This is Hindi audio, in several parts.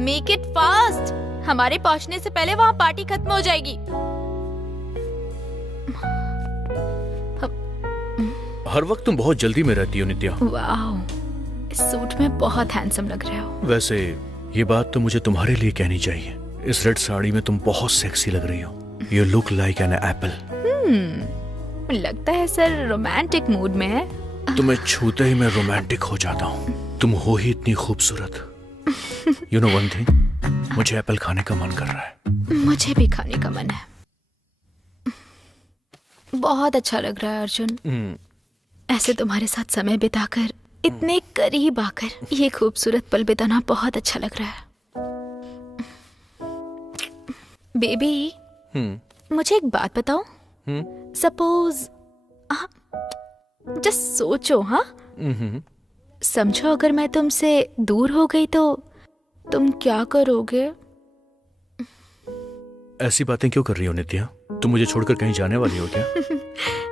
मेक इट फास्ट, हमारे पहुंचने से पहले वहाँ पार्टी खत्म हो जाएगी। हर वक्त तुम बहुत जल्दी में रहती हो नित्या। वाओ, इस सूट में बहुत हैंडसम लग रहे हो। वैसे ये बात तो मुझे तुम्हारे लिए कहनी चाहिए। इस रेड साड़ी में तुम बहुत सेक्सी लग रही हो। You look like an apple. लगता है सर रोमांटिक मूड में है। तुम्हें छूते ही मैं रोमांटिक हो जाता हूँ। तुम हो ही इतनी खूबसूरत। यू नो वन थिंग, मुझे एप्पल खाने का मन कर रहा है। मुझे भी खाने का मन है। बहुत अच्छा लग रहा है अर्जुन। ऐसे तुम्हारे साथ समय बिताकर, इतने करीब आकर ये खूबसूरत पल बिताना बहुत अच्छा लग रहा है। बेबी, मुझे एक बात बताओ। सपोज, जस्ट सोचो, हाँ, समझो अगर मैं तुमसे दूर हो गई तो तुम क्या करोगे? ऐसी बातें क्यों कर रही हो नित्या? तुम मुझे छोड़कर कहीं जाने वाली हो क्या?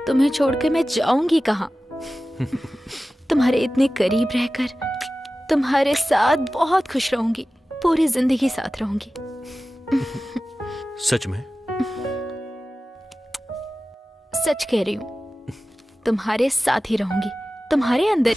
तुम्हें छोड़कर मैं जाऊंगी कहाँ? तुम्हारे इतने करीब रहकर तुम्हारे साथ बहुत खुश रहूंगी, पूरी जिंदगी साथ रहूंगी। सच में? सच कह रही हूँ, तुम्हारे साथ ही रहूंगी, तुम्हारे अंदर।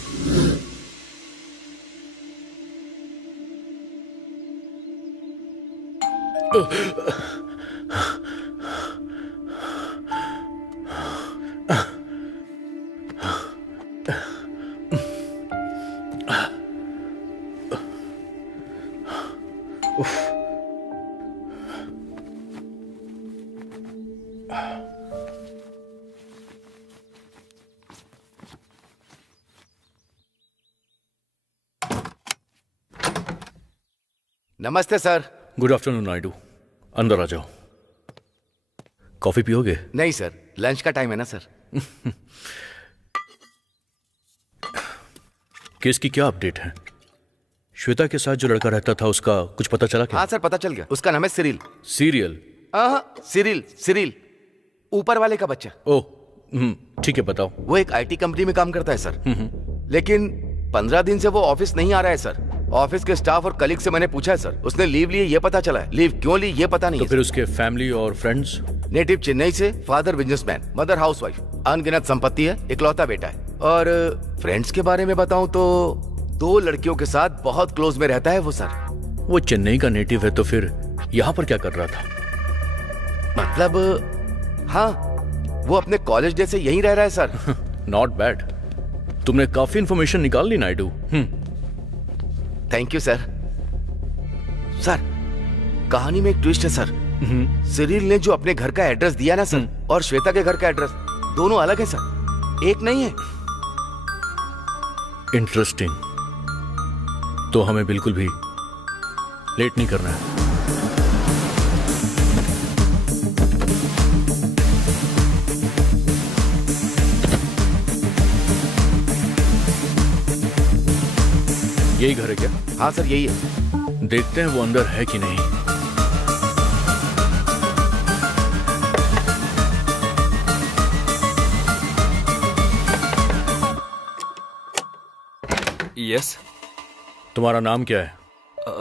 नमस्ते सर। गुड आफ्टरनून नायडू, अंदर आ जाओ। कॉफी पियोगे? नहीं सर, लंच का टाइम है ना सर। केस की क्या अपडेट है? श्वेता के साथ जो लड़का रहता था उसका कुछ पता चला क्या? हाँ सर, पता चल गया। उसका नाम है सिरिल। सीरियल? सिरिल, सिरिल, ऊपर वाले का बच्चा। ओह, ठीक है, बताओ। वो एक आईटी कंपनी में काम करता है सर। लेकिन 15 दिन से वो ऑफिस नहीं आ रहा है सर। ऑफिस के स्टाफ और कलीग से मैंने पूछा है सर, उसने लीव ली, ये पता चला है। लीव क्यों ली ये पता नहीं तो है। फिर उसके फैमिली और फ्रेंड्स? नेटिव चेन्नई से, फादर बिजनेसमैन, मदर हाउसवाइफ, अनगिनत संपत्ति है, इकलौता बेटा है। और फ्रेंड्स के बारे में बताऊं तो 2 लड़कियों के साथ बहुत क्लोज में रहता है वो सर। वो चेन्नई का नेटिव है तो फिर यहाँ पर क्या कर रहा था? मतलब हाँ, वो अपने कॉलेज डे से यहीं रह रहा है सर। नॉट बैड, तुमने काफी इंफॉर्मेशन निकाल ली Naidu. Thank you sir. Sir, कहानी में एक ट्विस्ट है सर। सिरिल ने जो अपने घर का एड्रेस दिया ना सर, और श्वेता के घर का एड्रेस, दोनों अलग है सर, एक नहीं है। इंटरेस्टिंग। तो हमें बिल्कुल भी लेट नहीं करना है। यही घर है क्या? हाँ सर, यही है। देखते हैं वो अंदर है कि नहीं। यस। तुम्हारा नाम क्या है?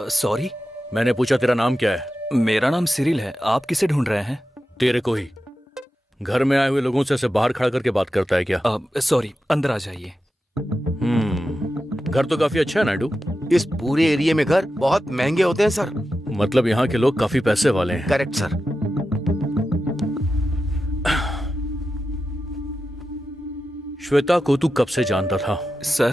सॉरी, मैंने पूछा तेरा नाम क्या है? मेरा नाम सिरिल है। आप किसे ढूंढ रहे हैं? तेरे को ही। घर में आए हुए लोगों से ऐसे बाहर खड़ा करके बात करता है क्या? सॉरी, अंदर आ जाइए। घर तो काफी अच्छा है नायडू। इस पूरे एरिया में घर बहुत महंगे होते हैं सर। मतलब यहाँ के लोग काफी पैसे वाले हैं। Correct sir. श्वेता को तू कब से जानता था? सर,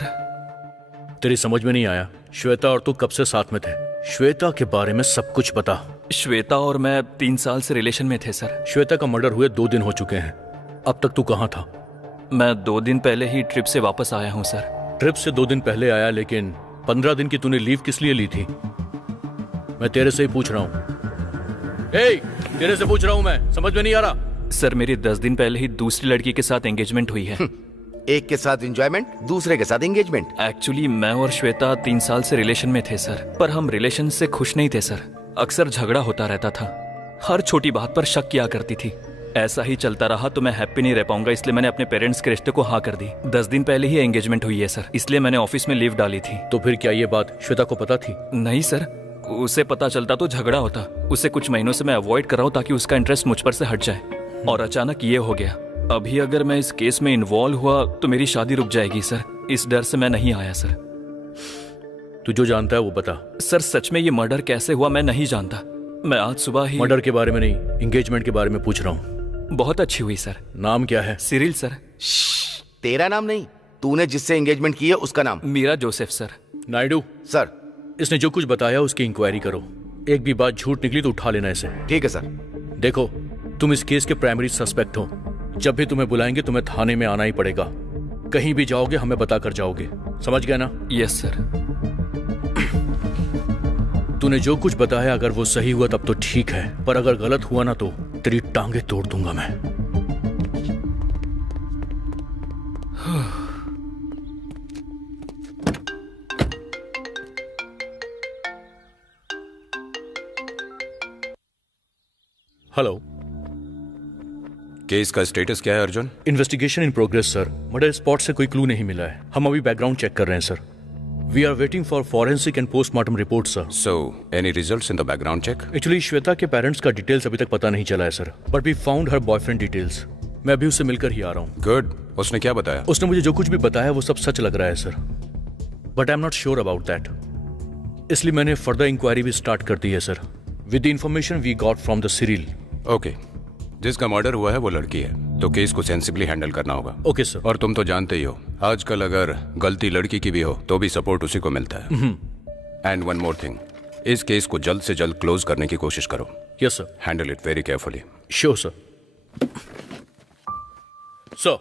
तेरी समझ में नहीं आया? श्वेता और तू कब से साथ में थे? श्वेता के बारे में सब कुछ बता। श्वेता और मैं 3 साल से रिलेशन में थे सर। श्वेता का मर्डर हुए 2 दिन हो चुके हैं। अब तक तू कहाँ था? मैं 2 दिन पहले ही ट्रिप से वापस आया हूँ सर। ट्रिप से 2 दिन पहले आया, लेकिन 15 दिन की तूने लीव किस लिए ली थी? मैं तेरे से ही पूछ रहा हूँ। तेरे से पूछ रहा हूँ मैं, समझ में नहीं आ रहा? सर, मेरी 10 दिन पहले ही दूसरी लड़की के साथ एंगेजमेंट हुई है। एक के साथ एंजॉयमेंट, दूसरे के साथ एंगेजमेंट। एक्चुअली मैं और श्वेता 3 साल से रिलेशन में थे सर, पर हम रिलेशन से खुश नहीं थे सर। अक्सर झगड़ा होता रहता था, हर छोटी बात पर शक किया करती थी। ऐसा ही चलता रहा तो मैं हैप्पी नहीं रह पाऊंगा, इसलिए मैंने अपने पेरेंट्स के रिश्ते को हाँ कर दी। 10 दिन पहले ही एंगेजमेंट हुई है सर, इसलिए मैंने ऑफिस में लीव डाली थी। तो फिर क्या ये बात श्वेता को पता थी? नहीं सर, उसे पता चलता तो झगड़ा होता। उसे कुछ महीनों से मैं अवॉइड कर रहा हूँ ताकि उसका इंटरेस्ट मुझ पर से हट जाए, और अचानक ये हो गया। अभी अगर मैं इस केस में इन्वॉल्व हुआ तो मेरी शादी रुक जाएगी सर। इस डर से मैं नहीं आया सर। तू जो जानता है वो बता। सर सच में ये मर्डर कैसे हुआ मैं नहीं जानता। मैं आज सुबह ही मर्डर के बारे में नहीं, एंगेजमेंट के बारे में पूछ रहा हूँ। बहुत अच्छी हुई सर। नाम क्या है? Cyril sir. तेरा नाम नहीं, तूने जिससे एंगेजमेंट की है उसका नाम। Meera Joseph sir. Naidu sir. इसने जो कुछ बताया उसकी इंक्वायरी करो। एक भी बात झूठ निकली तो उठा लेना इसे। ठीक है सर। देखो, तुम इस केस के प्राइमरी सस्पेक्ट हो। जब भी तुम्हें बुलाएंगे तुम्हें थाने में आना ही पड़ेगा। कहीं भी जाओगे हमें बता कर जाओगे, समझ गया ना? Yes sir. तूने जो कुछ बताया अगर वो सही हुआ तब तो ठीक है, पर अगर गलत हुआ ना तो तेरी टांगे तोड़ दूंगा मैं। हेलो। केस का स्टेटस क्या है Arjun? Investigation in progress sir. Murder spot से कोई क्लू नहीं मिला है। हम अभी बैकग्राउंड चेक कर रहे हैं sir. We are waiting for forensic and postmortem report sir. So any results in the background check? Actually Shweta के पेरेंट्स का डिटेल्स अभी तक पता नहीं चला है sir, but we found her boyfriend details. मैं अभी उससे मिलकर ही आ रहा हूँ। गुड। उसने क्या बताया? उसने मुझे जो कुछ भी बताया वो सब सच लग रहा है sir, but I am not sure about that. इसलिए मैंने फर्दर इंक्वायरी भी स्टार्ट कर दी है sir, with the information we got from the Cyril. Okay. जिसका मर्डर हुआ है वो लड़की है, तो केस को सेंसिबली हैंडल करना होगा। Okay sir. और तुम तो जानते ही हो, आजकल अगर गलती लड़की की भी हो तो भी सपोर्ट उसी को मिलता है। एंड वन मोर थिंग, इस केस को जल्द से जल्द क्लोज करने की कोशिश करो। Yes sir. Handle it very carefully. Sure sir. Sir,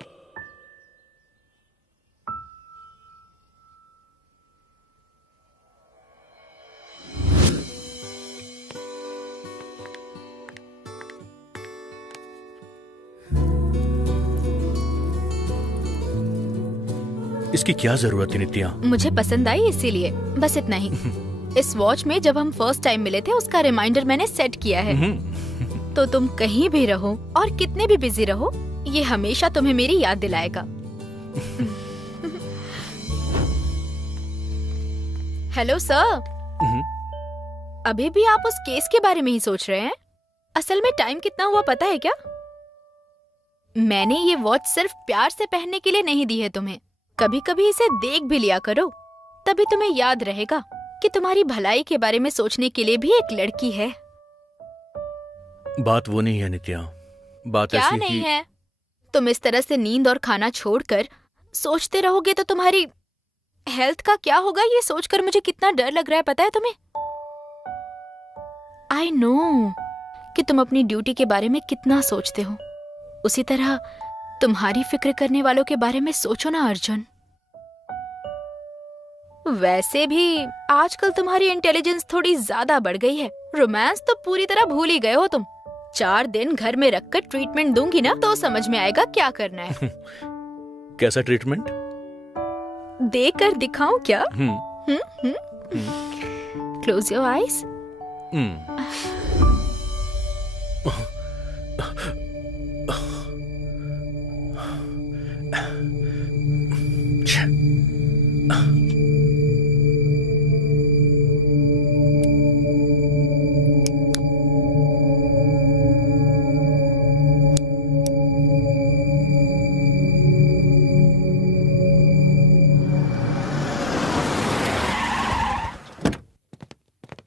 इसकी क्या जरूरत है नित्या? मुझे पसंद आई इसीलिए, बस इतना ही। इस वॉच में जब हम फर्स्ट टाइम मिले थे उसका रिमाइंडर मैंने सेट किया है। तो तुम कहीं भी रहो और कितने भी बिजी रहो, ये हमेशा तुम्हें मेरी याद दिलाएगा। Hello sir. अभी भी आप उस केस के बारे में ही सोच रहे हैं? असल में टाइम कितना हुआ पता है क्या? मैंने ये वॉच सिर्फ प्यार से पहनने के लिए नहीं दी है तुम्हें। कभी कभी इसे देख भी लिया करो, तभी तुम्हें याद रहेगा कि तुम्हारी भलाई के बारे में सोचने के लिए भी एक लड़की है। बात वो नहीं है नित्या, बात क्या ऐसी नहीं कि... है? तुम इस तरह से नींद और खाना छोड़कर सोचते रहोगे तो तुम्हारी हेल्थ का क्या होगा, ये सोचकर मुझे कितना डर लग रहा है पता है तुम्हें? आई नो कि तुम अपनी ड्यूटी के बारे में कितना सोचते हो। उसी तरह तुम्हारी फिक्र करने वालों के बारे में सोचो ना अर्जुन। वैसे भी आजकल तुम्हारी इंटेलिजेंस थोड़ी ज्यादा बढ़ गई है। रोमांस तो पूरी तरह भूल ही गए हो तुम। 4 दिन घर में रखकर ट्रीटमेंट दूंगी ना तो समझ में आएगा क्या करना है। कैसा ट्रीटमेंट? देकर दिखाऊं क्या? Close your eyes.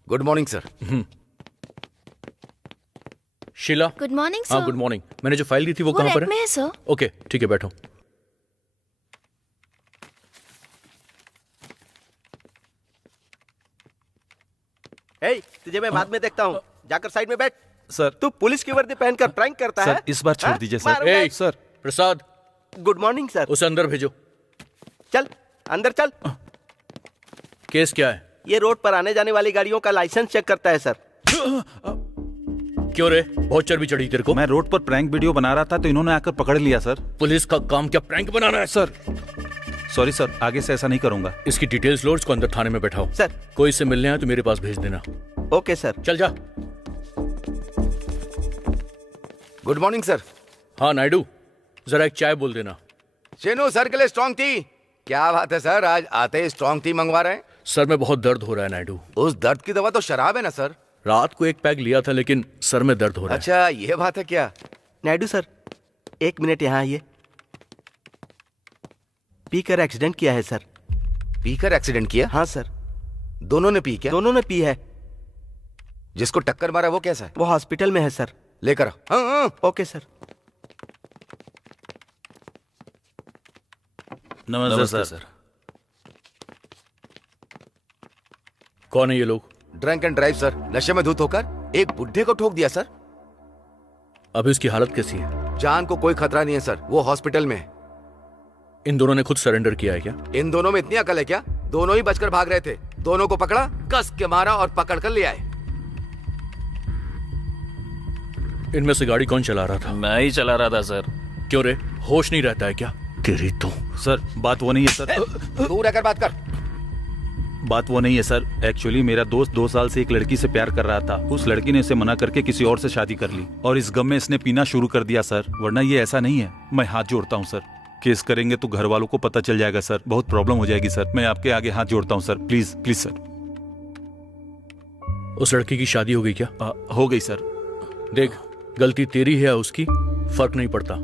Good morning sir. Sheela. Good morning sir. हाँ गुड मॉर्निंग। मैंने जो फाइल दी थी वो कहाँ पर रैक में है सर। ओके ठीक है, बैठो। तुझे मैं बाद में देखता हूँ, जाकर साइड में बैठ। सर तू पुलिस की वर्दी पहनकर प्रैंक करता है? सर इस बार छोड़ दीजिए सर। मारूंगा। सर प्रसाद, गुड मॉर्निंग सर। उसे अंदर भेजो। चल अंदर चल। केस क्या है? ये रोड पर आने जाने वाली गाड़ियों का लाइसेंस चेक करता है सर। क्यों रे, बहुत चर्बी चढ़ी तेरे को? मैं रोड पर प्रैंक वीडियो बना रहा था तो इन्होंने आकर पकड़ लिया सर। पुलिस का काम क्या प्रैंक बनाना है? सर सॉरी सर, आगे से ऐसा नहीं करूंगा। इसकी डिटेल्स लो, इसको अंदर थाने में बैठाओ। सर। कोई इससे मिलने आए तो मेरे पास भेज देना। Okay sir. चल जा। Good morning sir. हाँ नायडू, जरा एक चाय बोल देना। शेनू सर के लिए स्ट्रॉन्ग टी। क्या बात है सर, आज आते ही स्ट्रॉन्ग टी मंगवा रहे हैं? सर में बहुत दर्द हो रहा है नायडू। उस दर्द की दवा तो शराब है ना सर? रात को एक पैक लिया था लेकिन सर में दर्द हो रहा है। अच्छा ये बात है क्या? नायडू सर, 1 मिनट यहाँ आइए। पीकर एक्सीडेंट किया है सर। पीकर एक्सीडेंट किया? हाँ सर। दोनों ने पी क्या? दोनों ने पी है। जिसको टक्कर मारा वो कैसा है? वो हॉस्पिटल में है सर। लेकर आओ। हाँ, हाँ। Okay sir. नमस्ते सर। कौन है ये लोग? Drunk and drive sir. नशे में धुत होकर एक बुढ़े को ठोक दिया सर। अभी उसकी हालत कैसी है? जान को कोई खतरा नहीं है सर, वो हॉस्पिटल में है। इन दोनों ने खुद सरेंडर किया है क्या? इन दोनों में इतनी अकल है क्या? दोनों ही बचकर भाग रहे थे। दोनों को पकड़ा, कस के मारा और पकड़ कर ले आए। इनमें से गाड़ी कौन चला रहा था? मैं ही चला रहा था सर। क्यों रे, होश नहीं रहता है क्या? तेरी तो। सर बात वो नहीं है सर। दूर रहकर बात कर। बात वो नहीं है सर। एक्चुअली मेरा दोस्त 2 साल से एक लड़की से प्यार कर रहा था। उस लड़की ने इसे मना करके किसी और से शादी कर ली और इस गम में इसने पीना शुरू कर दिया सर। वरना ये ऐसा नहीं है। मैं हाथ जोड़ता हूँ सर, केस करेंगे तो घर वालों को पता चल जाएगा सर, बहुत प्रॉब्लम हो जाएगी सर। मैं आपके आगे हाथ जोड़ता हूँ सर, प्लीज प्लीज सर। उस लड़की की शादी हो गई क्या? हो गई सर। देख, गलती तेरी है या उसकी फर्क नहीं पड़ता।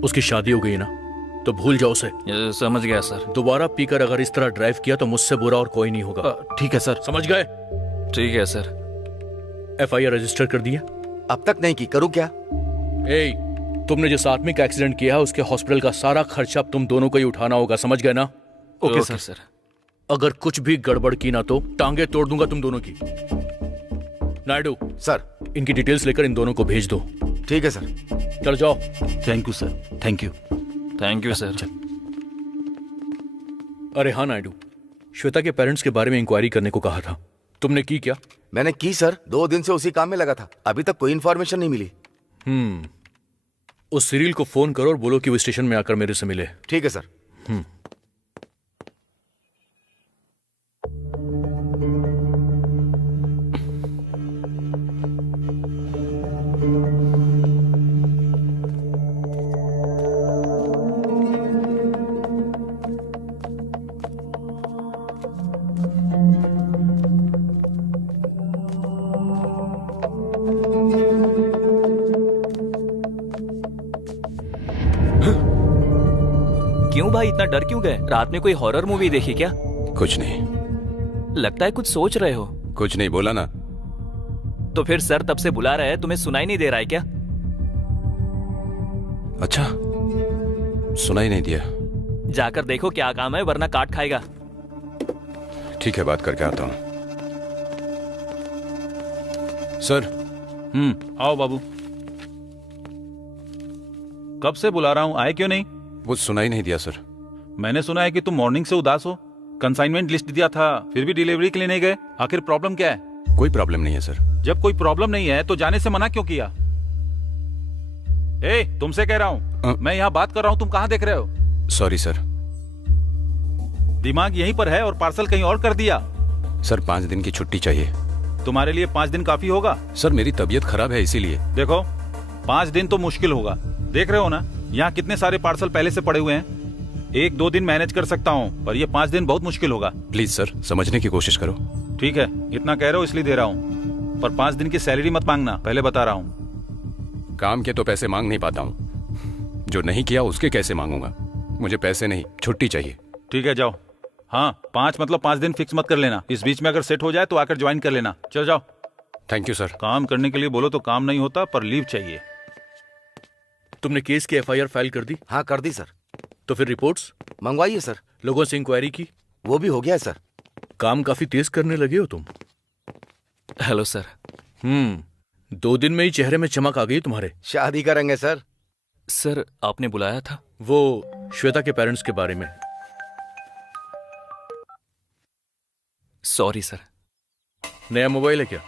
उसकी शादी हो गई ना तो भूल जाओ उसे। समझ गया सर। दोबारा पीकर अगर इस तरह ड्राइव किया तो मुझसे बुरा और कोई नहीं होगा। ठीक है सर। समझ गए? ठीक है सर। FIR रजिस्टर कर दिया? अब तक नहीं की, करूँ क्या? तुमने जिस आदमी का एक्सीडेंट किया है उसके हॉस्पिटल का सारा खर्चा तुम दोनों को ही उठाना होगा, समझ गए ना? Okay sir. अगर कुछ भी गड़बड़ की ना तो टांगे तोड़ दूंगा तुम दोनों की। नायडू सर, इनकी डिटेल्स लेकर इन दोनों को भेज दो। ठीक है सर। चल जाओ। Thank you sir. Thank you. Thank you sir. अरे हाँ नायडू, श्वेता के पेरेंट्स के बारे में इंक्वायरी करने को कहा था, तुमने की क्या? मैंने की सर, 2 दिन से उसी काम में लगा था। अभी तक कोई इन्फॉर्मेशन नहीं मिली। उस सिरिल को फोन करो और बोलो कि वो स्टेशन में आकर मेरे से मिले। ठीक है सर। क्यों भाई इतना डर क्यों गए? रात में कोई हॉरर मूवी देखी क्या? कुछ नहीं। लगता है कुछ सोच रहे हो। कुछ नहीं बोला ना। तो फिर सर तब से बुला रहे हैं, तुम्हें सुनाई नहीं दे रहा है क्या? अच्छा, सुनाई नहीं दिया। जाकर देखो क्या काम है, वरना काट खाएगा। ठीक है, बात करके आता हूं। सर। आओ बाबू। कब से बुला रहा हूं, आए क्यों नहीं? वो सुनाई नहीं दिया सर। मैंने सुना है कि तुम मॉर्निंग से उदास हो। कंसाइनमेंट लिस्ट दिया था, फिर भी डिलीवरी के लिए नहीं गए। आखिर प्रॉब्लम क्या है? कोई प्रॉब्लम नहीं है सर। जब कोई प्रॉब्लम नहीं है तो जाने से मना क्यों किया? तुमसे कह रहा हूं। मैं यहाँ बात कर रहा हूं, तुम कहाँ देख रहे हो? Sorry sir. दिमाग यहीं पर है और पार्सल कहीं और कर दिया। सर 5 दिन की छुट्टी चाहिए। तुम्हारे लिए 5 दिन काफी होगा? सर मेरी तबीयत खराब है इसीलिए। देखो 5 दिन तो मुश्किल होगा। देख रहे हो ना, यहाँ कितने सारे पार्सल पहले से पड़े हुए हैं। 1-2 दिन मैनेज कर सकता हूँ, पर ये 5 दिन बहुत मुश्किल होगा। प्लीज सर, समझने की कोशिश करो। ठीक है, इतना कह रहे हो इसलिए दे रहा हूँ, पर 5 दिन की सैलरी मत मांगना, पहले बता रहा हूँ। काम के तो पैसे मांग नहीं पाता हूँ, जो नहीं किया उसके कैसे मांगूंगा? मुझे पैसे नहीं, छुट्टी चाहिए। ठीक है, जाओ। हाँ, 5 मतलब 5 दिन फिक्स मत कर लेना। इस बीच में अगर सेट हो जाए तो आकर ज्वाइन कर लेना। चल जाओ। Thank you sir. काम करने के लिए बोलो तो काम नहीं होता, पर लीव चाहिए। तुमने केस की FIR फाइल कर दी? हाँ कर दी सर। तो फिर रिपोर्ट्स मंगवाइए सर। लोगों से इंक्वायरी की? वो भी हो गया है सर। काम काफी तेज करने लगे हो तुम। Hello sir. 2 दिन में ही चेहरे में चमक आ गई तुम्हारे। शादी करेंगे सर। सर आपने बुलाया था? वो श्वेता के पेरेंट्स के बारे में। Sorry sir. नया मोबाइल है क्या?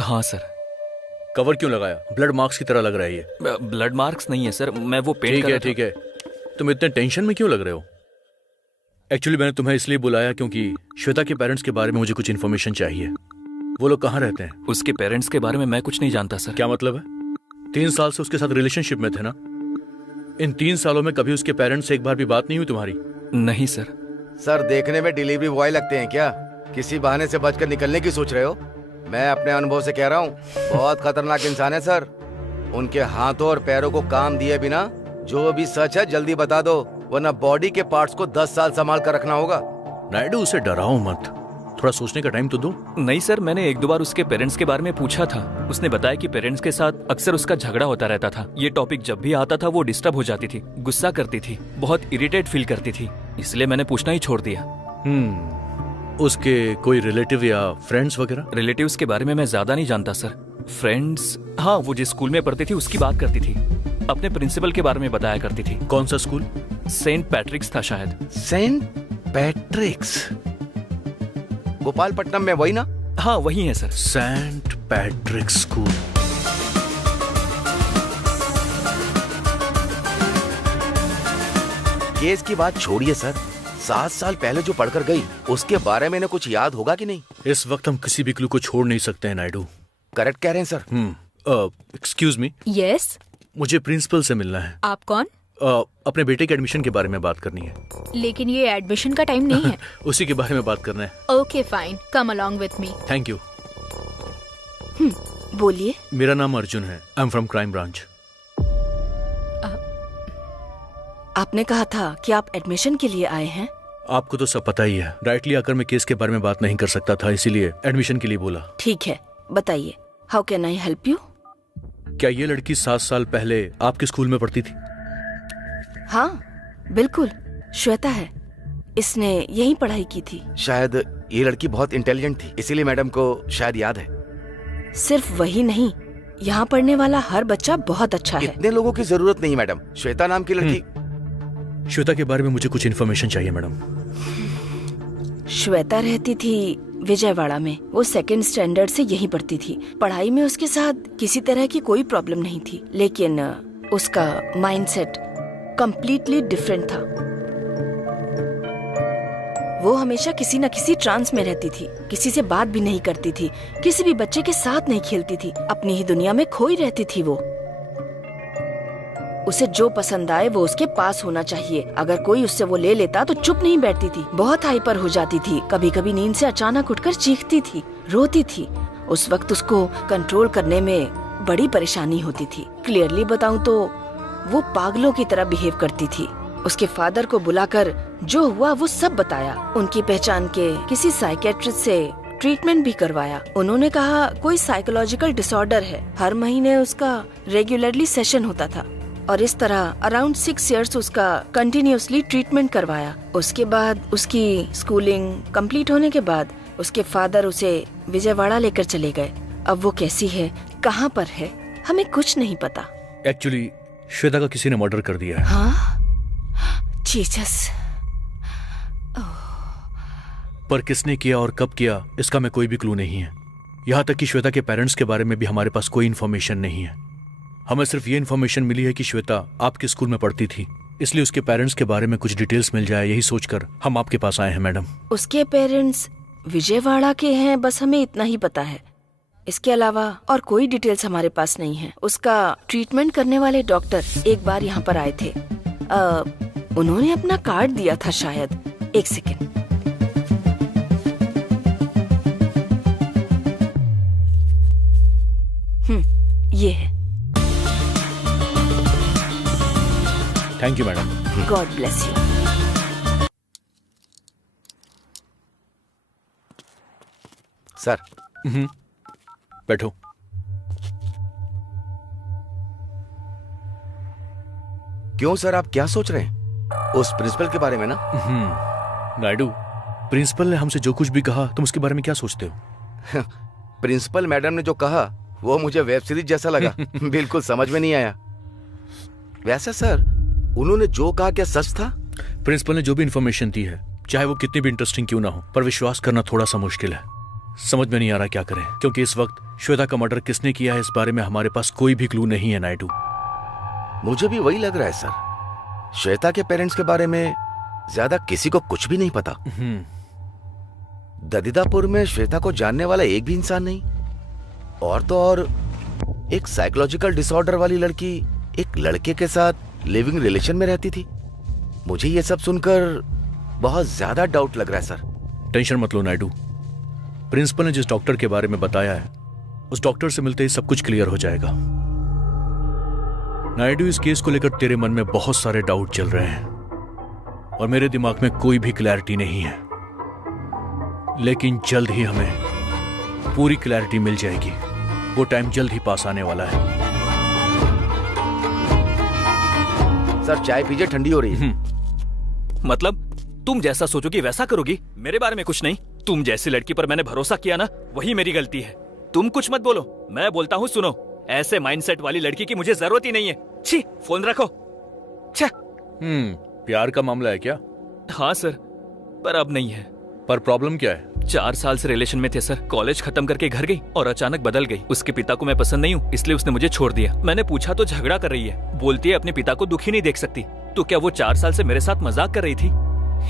हाँ सर। कवर क्यों लगाया? ब्लड मार्क्स की तरह लग रहा है ये। ब्लड मार्क्स नहीं है सर, मैं वो पेंट कर रहा था। ठीक है। तुम इतने टेंशन में क्यों लग रहे हो? एक्चुअली मैंने तुम्हें इसलिए बुलाया क्योंकि श्वेता के पेरेंट्स के बारे में मुझे कुछ इन्फॉर्मेशन चाहिए। वो लोग कहाँ रहते हैं? उसके पेरेंट्स के बारे में मैं कुछ नहीं जानता सर। क्या मतलब है? 3 साल से उसके साथ रिलेशनशिप में थे ना? इन 3 सालों में कभी उसके पेरेंट्स से एक बार भी बात नहीं हुई तुम्हारी? नहीं सर। सर देखने में डिलीवरी बॉय लगते हैं क्या? किसी बहाने से बचकर निकलने की सोच रहे हो? मैं अपने अनुभव से कह रहा हूँ, बहुत खतरनाक इंसान है सर। उनके हाथों और पैरों को काम दिए बिना जो भी सच है जल्दी बता दो, वरना बॉडी के पार्ट्स को 10 साल संभाल कर रखना होगा। नायडू, उसे डराओ मत, थोड़ा सोचने का टाइम तो दो। नहीं सर, मैंने एक दो बार उसके पेरेंट्स के बारे में पूछा था। उसने बताया कि पेरेंट्स के साथ अक्सर उसका झगड़ा होता रहता था। ये टॉपिक जब भी आता था वो डिस्टर्ब हो जाती थी, गुस्सा करती थी, बहुत इरिटेट फील करती थी, इसलिए मैंने पूछना ही छोड़ दिया। उसके कोई रिलेटिव या फ्रेंड्स वगैरह? रिलेटिव्स के बारे में मैं ज्यादा नहीं जानता सर। फ्रेंड्स, हाँ, वो जिस स्कूल में पढ़ती थी उसकी बात करती थी, अपने प्रिंसिपल के बारे में बताया करती थी। कौन सा स्कूल? सेंट पैट्रिक्स था शायद। सेंट पैट्रिक्स गोपालपट्टनम में, वही ना? हाँ वही है sir. Saint Patrick's school. Case की बात छोड़िए सर, 7 साल पहले जो पढ़कर गई उसके बारे में कुछ याद होगा कि नहीं? इस वक्त हम किसी भी क्लू को छोड़ नहीं सकते हैं नायडू। करेक्ट कह रहे हैं सर। एक्सक्यूज मी, यस, मुझे प्रिंसिपल से मिलना है। आप कौन? अपने बेटे के एडमिशन के बारे में बात करनी है। लेकिन ये एडमिशन का टाइम नहीं है। उसी के बारे में बात करना है। Okay fine, come along with me. Thank you. बोलिए। मेरा नाम अर्जुन है, I am from crime branch. आपने कहा था कि आप एडमिशन के लिए आए हैं। आपको तो सब पता ही है, डायरेक्टली आकर मैं केस के बारे में बात नहीं कर सकता था, इसीलिए एडमिशन के लिए बोला। ठीक है, बताइए, how can I help you? क्या ये लड़की 7 साल पहले आपके स्कूल में पढ़ती थी? हाँ बिल्कुल, श्वेता है, इसने यही पढ़ाई की थी। शायद ये लड़की बहुत इंटेलिजेंट थी, इसीलिए मैडम को शायद याद है। सिर्फ वही नहीं, यहाँ पढ़ने वाला हर बच्चा बहुत अच्छा है। इतने लोगों की जरूरत नहीं मैडम, श्वेता नाम की लड़की। श्वेता के बारे में मुझे कुछ इन्फॉर्मेशन चाहिए मैडम। श्वेता रहती थी विजयवाड़ा में, वो 2nd स्टैंडर्ड से यहीं पढ़ती थी। पढ़ाई में उसके साथ किसी तरह की कोई प्रॉब्लम नहीं थी, लेकिन उसका माइंडसेट कंप्लीटली डिफरेंट था। वो हमेशा किसी न किसी ट्रांस में रहती थी, किसी से बात भी नहीं करती थी, किसी भी बच्चे के साथ नहीं खेलती थी, अपनी ही दुनिया में खोई रहती थी। वो उसे जो पसंद आए वो उसके पास होना चाहिए। अगर कोई उससे वो ले लेता तो चुप नहीं बैठती थी, बहुत हाइपर हो जाती थी, कभी कभी नींद से अचानक उठकर चीखती थी, रोती थी। उस वक्त उसको कंट्रोल करने में बड़ी परेशानी होती थी। क्लियरली बताऊं तो वो पागलों की तरह बिहेव करती थी। उसके फादर को बुलाकर जो हुआ वो सब बताया। उनकी पहचान के किसी साइकेट्रिस्ट से ट्रीटमेंट भी करवाया। उन्होंने कहा कोई साइकोलॉजिकल डिसऑर्डर है। हर महीने उसका रेगुलरली सेशन होता था और इस तरह अराउंड 6 इयर्स उसका कंटिन्यूअसली ट्रीटमेंट करवाया। उसके बाद उसकी स्कूलिंग कंप्लीट होने के बाद उसके फादर उसे विजयवाड़ा लेकर चले गए। अब वो कैसी है, कहाँ पर है, हमें कुछ नहीं पता। एक्चुअली श्वेता का किसी ने मर्डर कर दिया है। हाँ? जीसस। पर किसने किया और कब किया इसका मैं कोई भी क्लू नहीं है। यहाँ तक कि श्वेता के पेरेंट्स के बारे में भी हमारे पास कोई इन्फॉर्मेशन नहीं है। हमें सिर्फ ये इन्फॉर्मेशन मिली है कि श्वेता आपके स्कूल में पढ़ती थी, इसलिए उसके पेरेंट्स के बारे में कुछ डिटेल्स मिल जाए, यही सोचकर हम आपके पास आए हैं मैडम। उसके पेरेंट्स विजयवाड़ा के हैं, बस हमें इतना ही पता है। इसके अलावा और कोई डिटेल्स हमारे पास नहीं है। उसका ट्रीटमेंट करने वाले डॉक्टर एक बार यहाँ पर आए थे। उन्होंने अपना कार्ड दिया था शायद। एक सेकेंड। ये है। Thank you madam. God bless you. Sir. बैठो। क्यों सर, आप क्या सोच रहे हैं? उस प्रिंसिपल के बारे में ना? नायडू, प्रिंसिपल ने हमसे जो कुछ भी कहा तुम उसके बारे में क्या सोचते हो? प्रिंसिपल मैडम ने जो कहा वो मुझे वेब सीरीज जैसा लगा। बिल्कुल समझ में नहीं आया। वैसे सर, उन्होंने जो कहा क्या सच था? प्रिंसिपल ने जो भी इंफॉर्मेशन दी है, चाहे वो कितनी भी इंटरेस्टिंग क्यों ना हो, पर विश्वास करना थोड़ा सा मुश्किल है। समझ में नहीं आ रहा क्या करें, क्योंकि इस वक्त श्वेता का मर्डर किसने किया है इस बारे में हमारे पास कोई भी क्लू नहीं है नायडू। मुझे भी वही लग रहा है सर। श्वेता के पेरेंट्स के बारे में ज्यादा किसी को कुछ भी नहीं पता। ददिदापुर में श्वेता को जानने वाला एक भी इंसान नहीं। और तो और एक साइकोलॉजिकल डिसऑर्डर वाली लड़की एक लड़के के साथ लिविंग रिलेशन में रहती थी। मुझे ये सब सुनकर बहुत ज्यादा डाउट लग रहा है सर। टेंशन मत लो नायडू, प्रिंसिपल ने जिस डॉक्टर के बारे में बताया है उस डॉक्टर से मिलते ही सब कुछ क्लियर हो जाएगा। नायडू, इस केस को लेकर तेरे मन में बहुत सारे डाउट चल रहे हैं और मेरे दिमाग में कोई भी क्लैरिटी नहीं है, लेकिन जल्द ही हमें पूरी क्लैरिटी मिल जाएगी। वो टाइम जल्द ही पास आने वाला है। सर चाय पीजिए, ठंडी हो रही है। मतलब तुम जैसा सोचोगी वैसा करोगी? मेरे बारे में कुछ नहीं। तुम जैसी लड़की पर मैंने भरोसा किया ना, वही मेरी गलती है। तुम कुछ मत बोलो, मैं बोलता हूँ सुनो। ऐसे माइंडसेट वाली लड़की की मुझे जरूरत ही नहीं है। छी, फोन रखो। छे। प्यार का मामला है क्या? हाँ सर, पर अब नहीं है। पर प्रॉब्लम क्या है? 4 साल से रिलेशन में थे सर। कॉलेज खत्म करके घर गई और अचानक बदल गई। उसके पिता को मैं पसंद नहीं हूँ, इसलिए उसने मुझे छोड़ दिया। मैंने पूछा तो झगड़ा कर रही है, बोलती है अपने पिता को दुखी नहीं देख सकती। तो क्या वो 4 साल से मेरे साथ मजाक कर रही थी?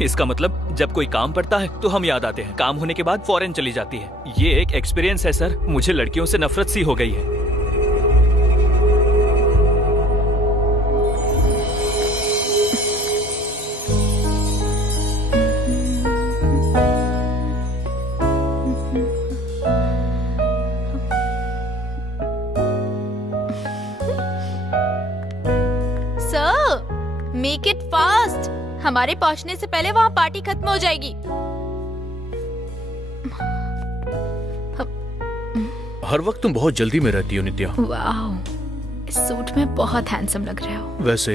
इसका मतलब जब कोई काम पड़ता है तो हम याद आते हैं, काम होने के बाद फॉरेन चली जाती है। ये एक एक्सपीरियंस है सर। मुझे लड़कियों से नफरत सी हो गई है। Sir, make it fast. हमारे पहुंचने से पहले वहाँ पार्टी खत्म हो जाएगी। हर वक्त तुम बहुत जल्दी में रहती हो नित्या। वाह, इस सूट में बहुत हैंडसम लग रहे हो। वैसे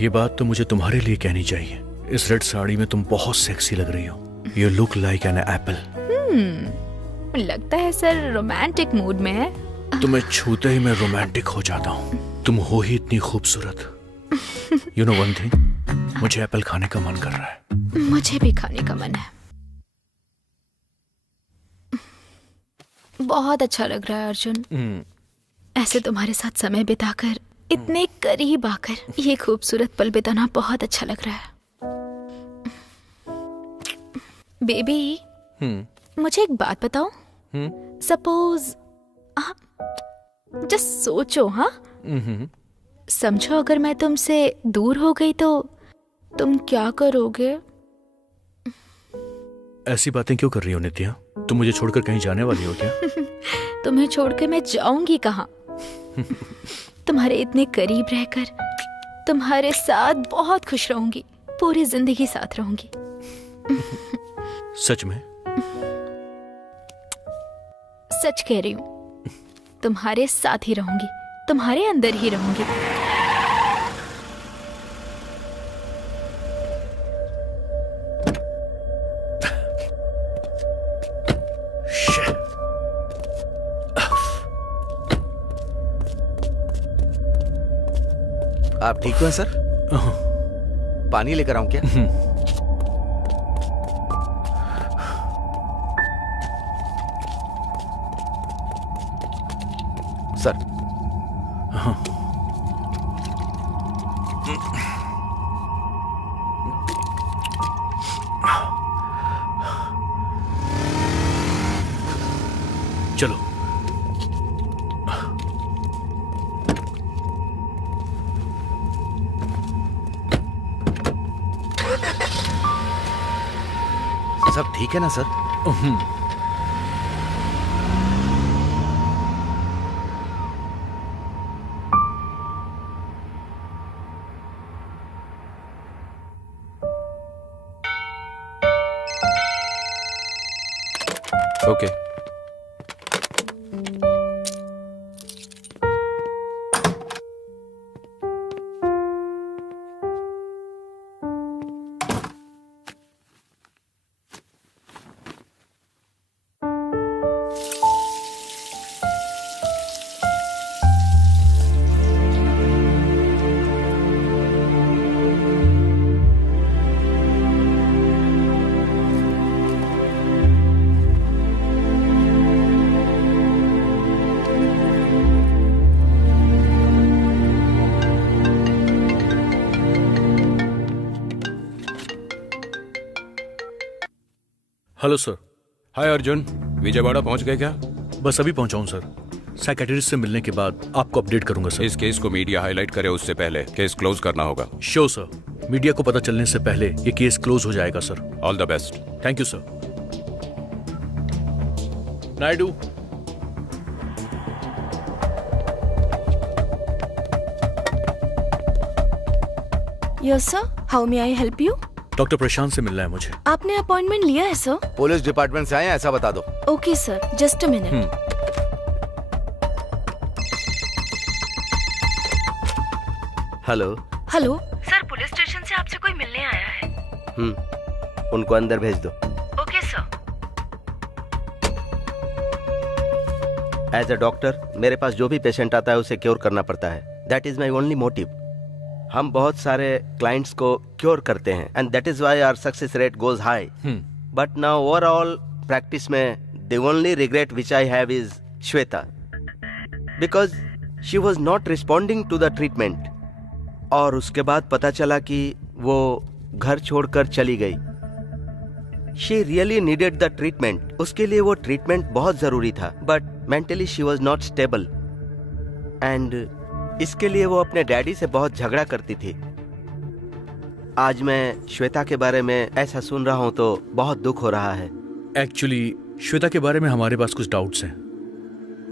ये बात तो मुझे तुम्हारे लिए कहनी चाहिए। इस रेड साड़ी में तुम बहुत सेक्सी लग रही हो। You look like an apple. लगता है सर रोमांटिक मूड में है। तुम्हें छूते ही मैं रोमांटिक हो जाता हूँ। तुम हो ही इतनी खूबसूरत। यू नो वन थिंग, मुझे एप्पल खाने का मन कर रहा है। मुझे भी खाने का मन है। बहुत अच्छा लग रहा है अर्जुन। ऐसे तुम्हारे साथ समय बिताकर, इतने करीब आकर ये खूबसूरत पल बिताना बहुत अच्छा लग रहा है। बेबी, मुझे एक बात बताओ। सपोज, जस्ट सोचो। हाँ, समझो अगर मैं तुमसे दूर हो गई तो तुम क्या करोगे? ऐसी बातें क्यों कर रही हो नित्या? तुम मुझे छोड़कर कहीं जाने वाली हो क्या? तुम्हें छोड़कर मैं जाऊंगी कहाँ? तुम्हारे इतने करीब रहकर तुम्हारे साथ बहुत खुश रहूंगी। पूरी जिंदगी साथ रहूंगी। सच में? सच कह रही हूँ। तुम्हारे साथ ही रहूंगी, तुम्हारे अंदर ही रहूंगी। आप ठीक तो हैं सर? पानी लेकर आऊं क्या? सर, चलो। सब ठीक है ना sir? Okay. Hello sir. Hi Arjun, Vijayawada पहुंच गए क्या? बस अभी पहुंचाऊं सर। साइकेट्रिस्ट से मिलने के बाद आपको अपडेट करूंगा सर। इस केस को मीडिया हाईलाइट करे उससे पहले केस क्लोज करना होगा। Sure sir. मीडिया को पता चलने से पहले ये केस क्लोज हो जाएगा sir. All the best. Thank you sir. Naidu, yes sir, how may I help you? Doctor Prashant से मिलना है मुझे। आपने अपॉइंटमेंट लिया है सर? पुलिस डिपार्टमेंट से आए हैं, ऐसा बता दो। Okay sir, just a minute. Hello. Hello sir, police station से आपसे कोई मिलने आया है। उनको अंदर भेज दो। Okay sir. As a doctor मेरे पास जो भी पेशेंट आता है उसे क्योर करना पड़ता है। That is my only motive. हम बहुत सारे क्लाइंट्स को क्योर करते हैं and that is why our success rate goes high. But now overall practice में the only regret which I have is Shweta, because she was not responding to the treatment. और उसके बाद पता चला कि वो घर छोड़कर चली गई। She really needed the treatment. उसके लिए वो ट्रीटमेंट बहुत जरूरी था, but mentally she was not stable and इसके लिए वो अपने डैडी से बहुत झगड़ा करती थी। आज मैं श्वेता के बारे में ऐसा सुन रहा हूँ तो बहुत दुख हो रहा है। एक्चुअली श्वेता के बारे में हमारे पास कुछ डाउट्स हैं,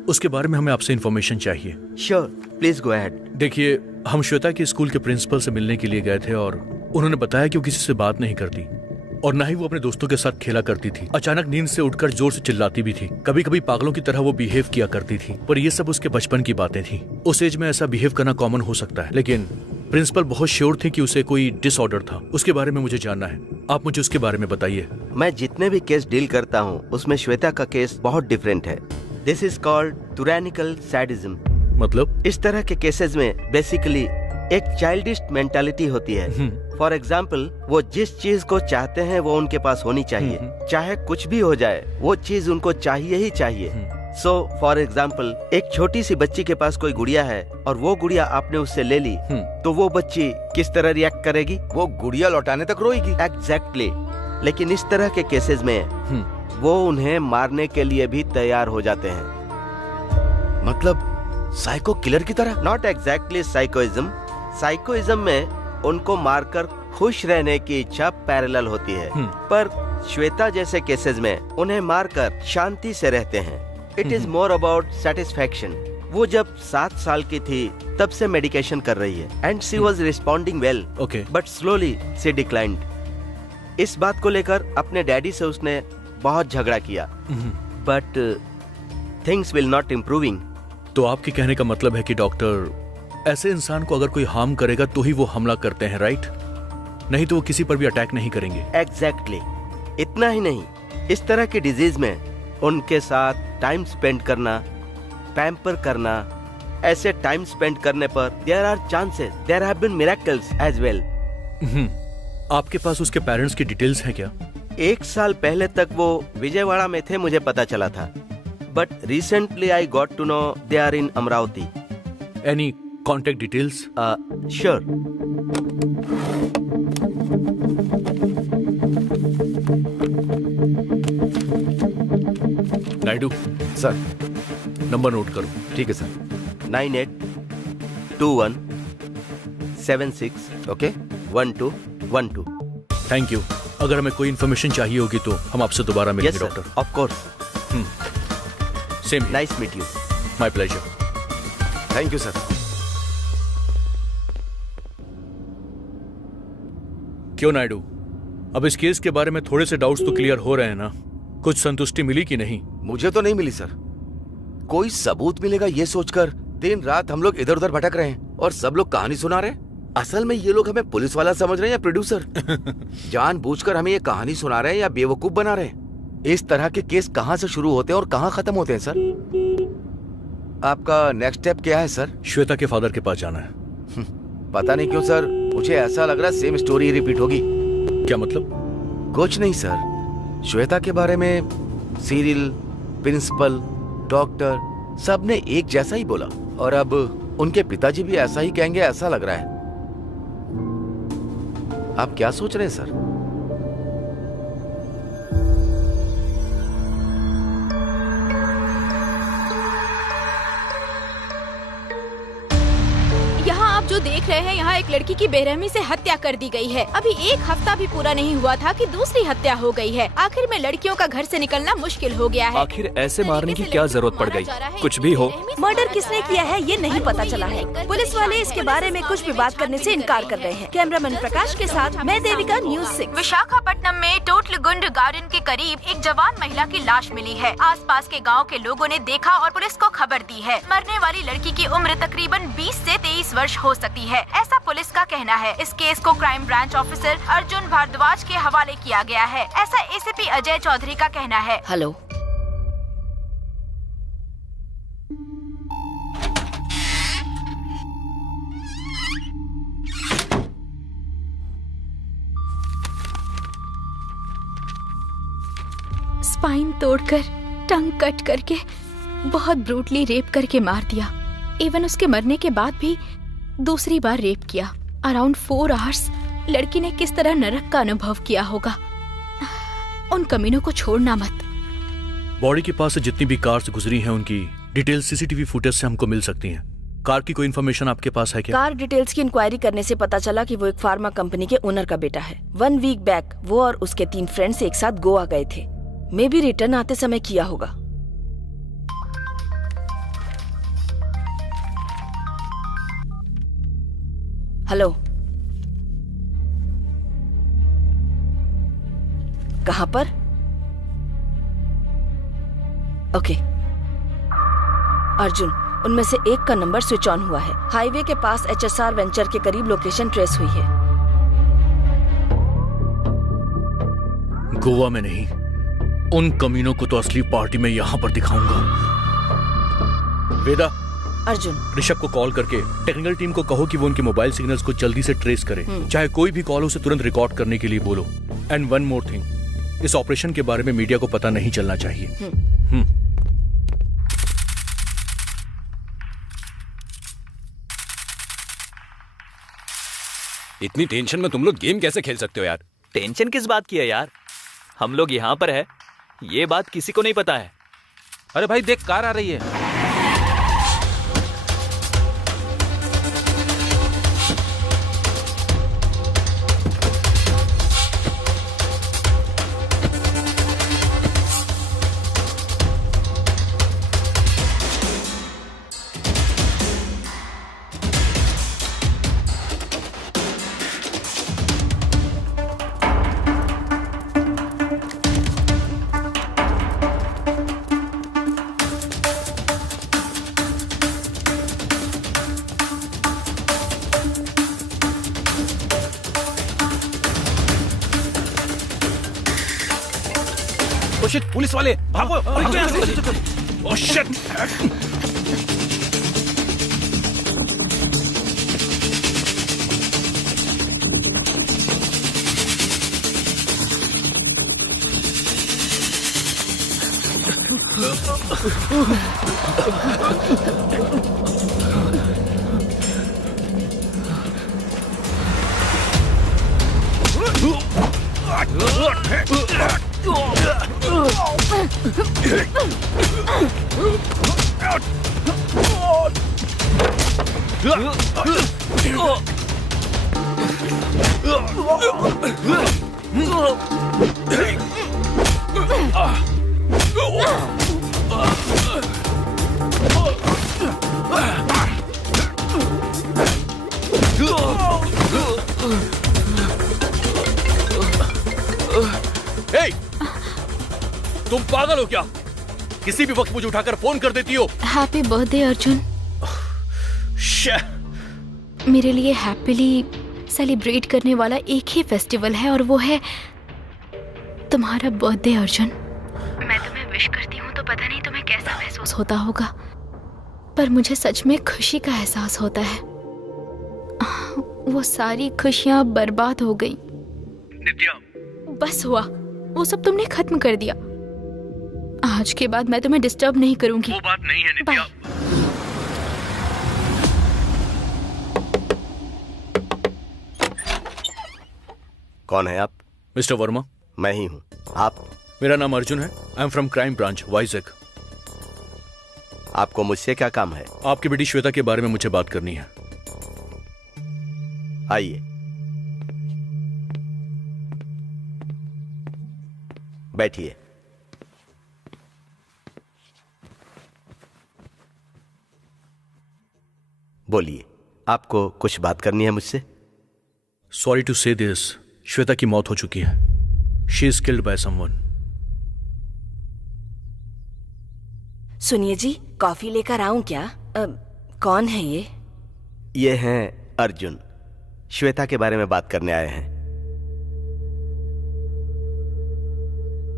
उसके बारे में हमें आपसे इंफॉर्मेशन चाहिए। Sure, please go ahead. देखिए, हम श्वेता के स्कूल के प्रिंसिपल से मिलने के लिए गए थे और उन्होंने बताया कि वो किसी से बात नहीं करती और ना ही वो अपने दोस्तों के साथ खेला करती थी। अचानक नींद से उठकर जोर से चिल्लाती भी थी। कभी कभी पागलों की तरह वो बिहेव किया करती थी, पर ये सब उसके बचपन की बातें थी। उस एज में ऐसा बिहेव करना कॉमन हो सकता है, लेकिन प्रिंसिपल बहुत श्योर थे कि उसे कोई डिसऑर्डर था। उसके बारे में मुझे जानना है, आप मुझे उसके बारे में बताइए। मैं जितने भी केस डील करता हूँ उसमें श्वेता का केस बहुत डिफरेंट है। This is called tyrannical sadism. मतलब? इस तरह के केसेस में बेसिकली एक चाइल्डिश मेंटालिटी होती है। फॉर एग्जाम्पल, वो जिस चीज को चाहते हैं वो उनके पास होनी चाहिए, चाहे कुछ भी हो जाए वो चीज उनको चाहिए ही चाहिए। सो फॉर एग्जाम्पल, एक छोटी सी बच्ची के पास कोई गुड़िया है और वो गुड़िया आपने उससे ले ली, तो वो बच्ची किस तरह रिएक्ट करेगी? वो गुड़िया लौटाने तक रोएगी। एग्जैक्टली। लेकिन इस तरह के केसेस में वो उन्हें मारने के लिए भी तैयार हो जाते हैं। मतलब साइको किलर की तरह? Not exactly साइकोइज्म। साइकोइज्म में उनको मारकर खुश रहने की इच्छा पैरेलल होती है, पर श्वेता जैसे केसेस में उन्हें मारकर शांति से रहते हैं। It is more about satisfaction. वो जब 7 साल की थी तब से मेडिकेशन कर रही है and she was responding well, but slowly she declined. इस बात को लेकर अपने डैडी से उसने बहुत झगड़ा किया, but things will not improving. तो आपके कहने का मतलब है कि डॉक्टर, ऐसे इंसान को अगर कोई हार्म करेगा तो ही वो हमला करते हैं, राइट? नहीं तो वो किसी पर भी अटैक नहीं करेंगे। एग्जैक्टली। इतना ही नहीं, इस तरह की डिजीज में उनके साथ टाइम स्पेंड करना, पैम्पर करना, ऐसे टाइम स्पेंड करने पर there are chances, there have been miracles as well. आपके पास उसके पेरेंट्स की डिटेल्स हैं क्या? 1 साल पहले तक वो विजयवाड़ा में थे, मुझे पता चला था, but recently I got to know they are in Amaravati. Any contact details? Sure. Naidu sir, number note करो। ठीक है सर। 982176 ओके 1212। Thank you. अगर हमें कोई इन्फॉर्मेशन चाहिए होगी तो हम आपसे दोबारा मिलेंगे doctor. Of course. Same. Nice meet you. My pleasure. Thank you sir. क्यों नायडू, अब इस केस के बारे में थोड़े से डाउट्स तो क्लियर हो रहे हैं ना? कुछ संतुष्टि मिली कि नहीं? मुझे तो नहीं मिली सर। कोई सबूत मिलेगा ये सोचकर दिन रात हम लोग इधर उधर भटक रहे हैं और सब लोग कहानी सुना रहे हैं। असल में ये लोग हमें पुलिस वाला समझ रहे हैं या प्रोड्यूसर? जानबूझकर हमें ये कहानी सुना रहे हैं या बेवकूफ बना रहे हैं? इस तरह के केस कहाँ से शुरू होते हैं और कहाँ खत्म होते हैं सर? आपका नेक्स्ट स्टेप क्या है सर? श्वेता के फादर के पास जाना है। पता नहीं क्यों सर, मुझे ऐसा लग रहा है सेम स्टोरी रिपीट होगी। क्या मतलब? कुछ नहीं सर, श्वेता के बारे में सीरियल, प्रिंसिपल, डॉक्टर सबने एक जैसा ही बोला और अब उनके पिताजी भी ऐसा ही कहेंगे ऐसा लग रहा है। आप क्या सोच रहे हैं सर? यहाँ आप जो देख देख रहे हैं यहाँ एक लड़की की बेरहमी से हत्या कर दी गई है। अभी एक हफ्ता भी पूरा नहीं हुआ था कि दूसरी हत्या हो गई है। आखिर में लड़कियों का घर से निकलना मुश्किल हो गया है। आखिर ऐसे मारने की क्या जरूरत पड़ गई? कुछ भी हो, मर्डर किसने किया है ये नहीं पता चला है। पुलिस वाले इसके बारे में कुछ भी बात करने से इनकार कर रहे हैं। कैमरामैन प्रकाश के साथ मैं देविका, न्यूज़ 6। विशाखापट्टनम में टोटलगुंड गार्डन के करीब एक जवान महिला की लाश मिली है। आसपास के गांव के लोगों ने देखा और पुलिस को खबर दी है। मरने वाली लड़की की उम्र तकरीबन 20 से 23 वर्ष हो सकती है, ऐसा पुलिस का कहना है। इस केस को crime branch officer Arjun Bhardwaj के हवाले किया गया है, ऐसा एसीपी अजय चौधरी का कहना है। हेलो, स्पाइन तोड़कर, टंग कट करके, बहुत ब्रूटली रेप करके मार दिया। इवन उसके मरने के बाद भी दूसरी बार रेप किया। अराउंड 4 आवर्स लड़की ने किस तरह नरक का अनुभव किया होगा। उन कमीनों को छोड़ना मत। बॉडी के पास से जितनी भी कार्स गुजरी हैं उनकी डिटेल सीसीटीवी फुटेज से हमको मिल सकती हैं। कार की कोई इन्फॉर्मेशन आपके पास है क्या? कार डिटेल्स की इंक्वायरी करने से पता चला कि वो एक फार्मा कंपनी के ओनर का बेटा है। 1 वीक बैक वो और उसके 3 फ्रेंड्स एक साथ गोवा गए थे। मे बी रिटर्न आते समय किया होगा। हेलो, कहाँ पर? ओके अर्जुन, उनमें से एक का नंबर स्विच ऑन हुआ है। हाईवे के पास HSR वेंचर के करीब लोकेशन ट्रेस हुई है। गोवा में नहीं, उन कमीनों को तो असली पार्टी में यहाँ पर दिखाऊंगा। वेदा, अर्जुन, ऋषभ को कॉल करके टेक्निकल टीम को कहो कि वो उनके मोबाइल सिग्नल्स को जल्दी से ट्रेस करे। चाहे कोई भी कॉल हो उसे तुरंत रिकॉर्ड करने के लिए बोलो। एंड वन मोर थिंग, इस ऑपरेशन के बारे में मीडिया को पता नहीं चलना चाहिए। इतनी टेंशन में तुम लोग गेम कैसे खेल सकते हो यार? टेंशन किस बात की है यार? हम लोग यहाँ पर है, ये बात किसी को नहीं पता है। अरे भाई देख, कार आ रही है। पुलिस वाले भागो! Oh shit! तुम पागल हो क्या? किसी भी वक्त मुझे उठाकर फोन कर देती हो। Happy birthday Arjun. मेरे लिए हैप्पीली सेलिब्रेट करने वाला एक ही फेस्टिवल है और वो है तुम्हारा बर्थडे अर्जुन। मैं तुम्हें विश करती हूँ तो पता नहीं तुम्हें कैसा महसूस होता होगा, पर मुझे सच में खुशी का एहसास होता है। वो सारी खुशियाँ बर्बाद हो गई। नित्या, बस हुआ, वो सब तुमने खत्म कर दिया। आज के बाद मैं तुम्हें डिस्टर्ब नहीं करूंगी। वो बात नहीं है नित्या। कौन है आप? मिस्टर वर्मा। मैं ही हूँ। आप? मेरा नाम अर्जुन है। I am from crime branch, Vizag. आपको मुझसे क्या काम है? आपकी बेटी श्वेता के बारे में मुझे बात करनी है। आइए, बैठिए। बोलिए, आपको कुछ बात करनी है मुझसे? सॉरी टू से दिस, श्वेता की मौत हो चुकी है। She is killed by someone. सुनिए जी, कॉफी लेकर आऊं क्या? कौन है ये? ये हैं अर्जुन, श्वेता के बारे में बात करने आए हैं।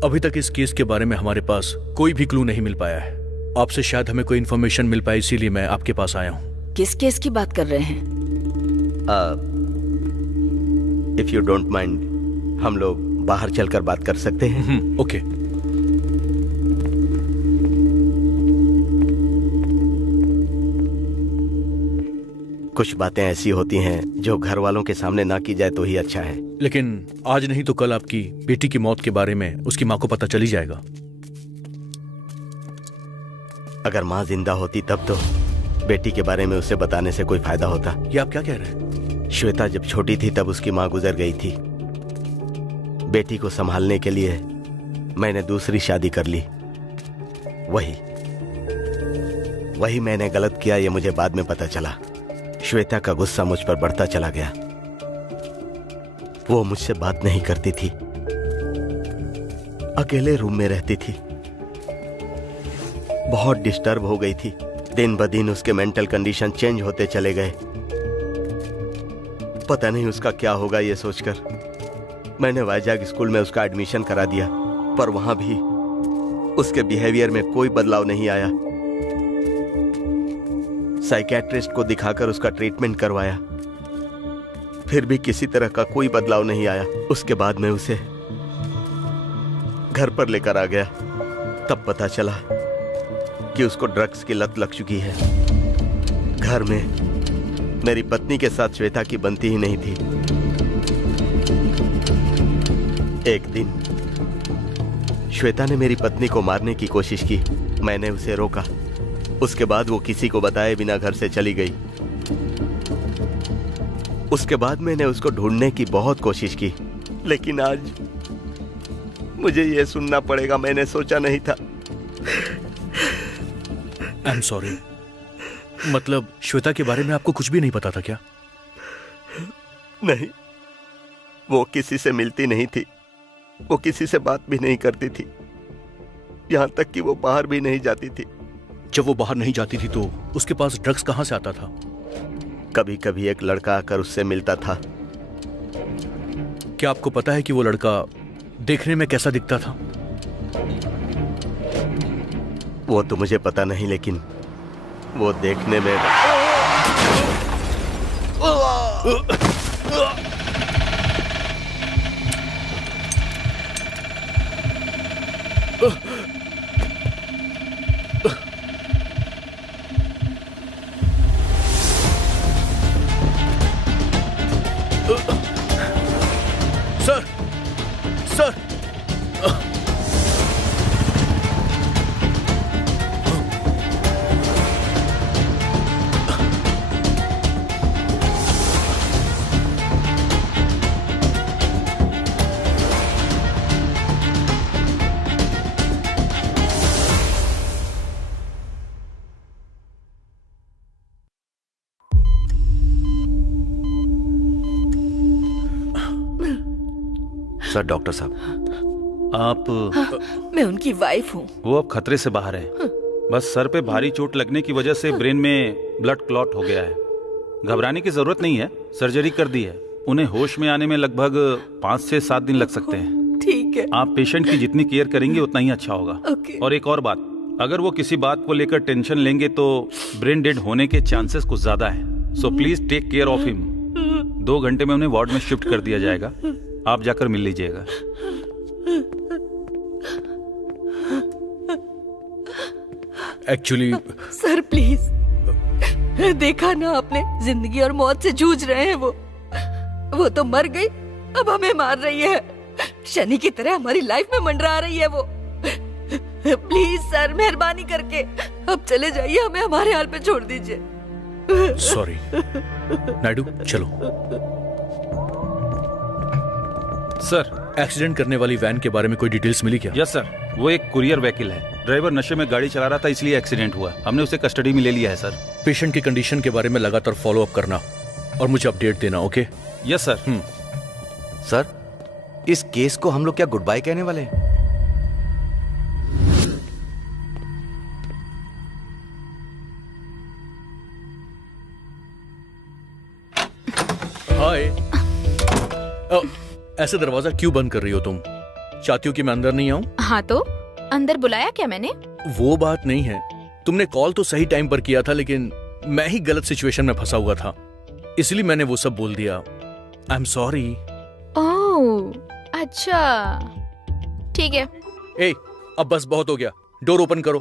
अभी तक इस केस के बारे में हमारे पास कोई भी क्लू नहीं मिल पाया है। आपसे शायद हमें कोई इन्फॉर्मेशन मिल पाए, इसीलिए मैं आपके पास आया हूं। किस केस की बात कर रहे हैं? इफ यू डोंट माइंड, हम लोग बाहर चलकर बात कर सकते हैं? ओके। कुछ बातें ऐसी होती हैं जो घर वालों के सामने ना की जाए तो ही अच्छा है। लेकिन आज नहीं तो कल आपकी बेटी की मौत के बारे में उसकी माँ को पता चल ही जाएगा। अगर माँ जिंदा होती तब तो बेटी के बारे में उसे बताने से कोई फायदा होता। ये आप क्या कह रहे हैं? श्वेता जब छोटी थी तब उसकी माँ गुजर गई थी। बेटी को संभालने के लिए मैंने दूसरी शादी कर ली। वही मैंने गलत किया, ये मुझे बाद में पता चला। श्वेता का गुस्सा मुझ पर बढ़ता चला गया। वो मुझसे बात नहीं करती थी, अकेले रूम में रहती थी, बहुत डिस्टर्ब हो गई थी। दिन ब दिन उसके मेंटल कंडीशन चेंज होते चले गए। पता नहीं उसका क्या होगा, ये सोचकर मैंने वाइजाग स्कूल में उसका एडमिशन करा दिया, पर वहां भी उसके बिहेवियर में कोई बदलाव नहीं आया। साइकियाट्रिस्ट को दिखाकर उसका ट्रीटमेंट करवाया, फिर भी किसी तरह का कोई बदलाव नहीं आया। उसके बाद मैं उसे घर पर लेकर आ गया, तब पता चला कि उसको ड्रग्स की लत लग चुकी है। घर में मेरी पत्नी के साथ श्वेता की बनती ही नहीं थी। एक दिन श्वेता ने मेरी पत्नी को मारने की कोशिश की, मैंने उसे रोका। उसके बाद वो किसी को बताए बिना घर से चली गई। उसके बाद मैंने उसको ढूंढने की बहुत कोशिश की, लेकिन आज मुझे ये सुनना पड़ेगा। मैंने सोचा नहीं था। I am sorry. मतलब श्वेता के बारे में आपको कुछ भी नहीं पता था क्या? नहीं, वो किसी से मिलती नहीं थी, वो किसी से बात भी नहीं करती थी, यहां तक कि वो बाहर भी नहीं जाती थी। जब वो बाहर नहीं जाती थी तो उसके पास ड्रग्स कहां से आता था? कभी कभी एक लड़का आकर उससे मिलता था। क्या आपको पता है कि वो लड़का देखने में कैसा दिखता था? वो तो मुझे पता नहीं, लेकिन वो देखने में सर, सर, सर, डॉक्टर साहब, आप मैं उनकी वाइफ हूँ। वो अब खतरे से बाहर है। बस सर पे भारी चोट लगने की वजह से ब्रेन में ब्लड क्लॉट हो गया है। घबराने की जरूरत नहीं है, सर्जरी कर दी है। उन्हें होश में आने में लगभग 5 से 7 दिन लग सकते हैं। ठीक है। आप पेशेंट की जितनी केयर करेंगे उतना ही अच्छा होगा। ओके। और एक और बात, अगर वो किसी बात को लेकर टेंशन लेंगे तो ब्रेन डेड होने के चांसेस कुछ ज्यादा है। So please take care of him. 2 घंटे में उन्हें वार्ड में शिफ्ट कर दिया जाएगा। आप जाकर मिल लीजिएगा। एक्चुअली सर प्लीज, देखा ना आपने, जिंदगी और मौत से जूझ रहे हैं वो तो मर गई, अब हमें मार रही है। शनि की तरह हमारी लाइफ में मंडरा रही है वो। प्लीज सर, मेहरबानी करके अब चले जाइए, हमें हमारे हाल पे छोड़ दीजिए। सॉरी। नायडू, चलो। सर। एक्सीडेंट करने वाली वैन के बारे में कोई डिटेल्स मिली क्या? यस सर, वो एक कुरियर व्हीकल है। ड्राइवर नशे में गाड़ी चला रहा था, इसलिए एक्सीडेंट हुआ। हमने उसे कस्टडी में ले लिया है सर। पेशेंट की कंडीशन के बारे में लगातार फॉलो अप करना और मुझे अपडेट देना, ओके? Yes sir. सर, इस केस को हम लोग क्या गुड बाय कहने वाले हैं? हाय। ऐसे दरवाजा क्यों बंद कर रही हो तुम? चाहती हो कि मैं अंदर नहीं आऊं? हाँ तो अंदर बुलाया क्या मैंने? वो बात नहीं है। तुमने कॉल तो सही टाइम पर किया था, लेकिन मैं ही गलत सिचुएशन में फंसा हुआ था, इसलिए मैंने वो सब बोल दिया। I am sorry. ओह, अच्छा, ठीक है। ए, अब बस बहुत हो गया। डोर ओपन करो।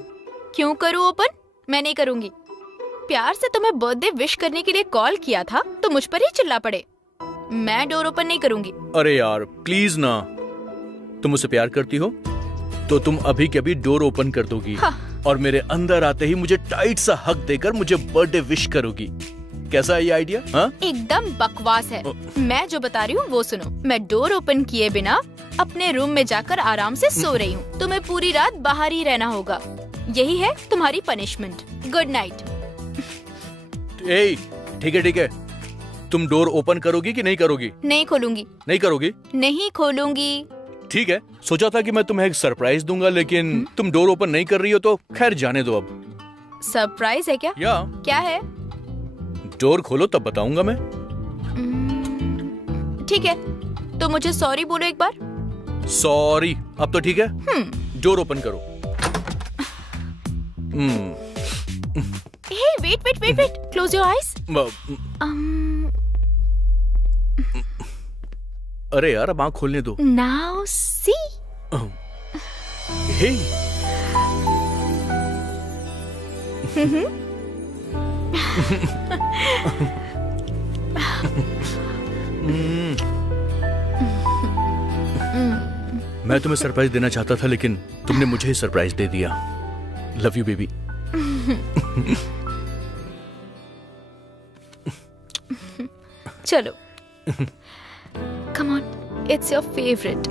क्यों करूँ ओपन? मैं नहीं करूंगी। प्यार से तुम्हें बर्थडे विश करने के लिए कॉल किया था तो मुझ पर ही चिल्ला पड़े। मैं डोर ओपन नहीं करूंगी। अरे यार प्लीज ना। तुम मुझसे प्यार करती हो तो तुम अभी के अभी डोर ओपन कर दोगी। हाँ। और मेरे अंदर आते ही मुझे टाइट सा हक देकर मुझे बर्थडे विश करोगी। कैसा है ये आइडिया? हाँ? एकदम बकवास है। मैं जो बता रही हूँ वो सुनो। मैं डोर ओपन किए बिना अपने रूम में जाकर आराम से सो रही हूँ। तुम्हें पूरी रात बाहर ही रहना होगा। यही है तुम्हारी पनिशमेंट। Good night. ए, ठीक है ठीक है। तुम डोर ओपन करोगी कि नहीं करोगी? नहीं खोलूंगी। नहीं करोगी? नहीं खोलूंगी। ठीक है। सोचा था कि मैं तुम्हें एक सरप्राइज दूंगा, लेकिन तुम डोर ओपन नहीं कर रही हो तो खैर जाने दो। अब सरप्राइज है क्या? या क्या है? डोर खोलो तब बताऊंगा मैं। ठीक है, तो मुझे सॉरी बोलो एक बार। सॉरी। अब तो ठीक है। डोर ओपन करो। Hey wait wait wait wait, close your eyes. अरे यार अब आँख खोलने दो। Now see. हे मैं तुम्हें सरप्राइज देना चाहता था, लेकिन तुमने मुझे ही सरप्राइज दे दिया। Love you baby. चलो, come on, it's your favorite.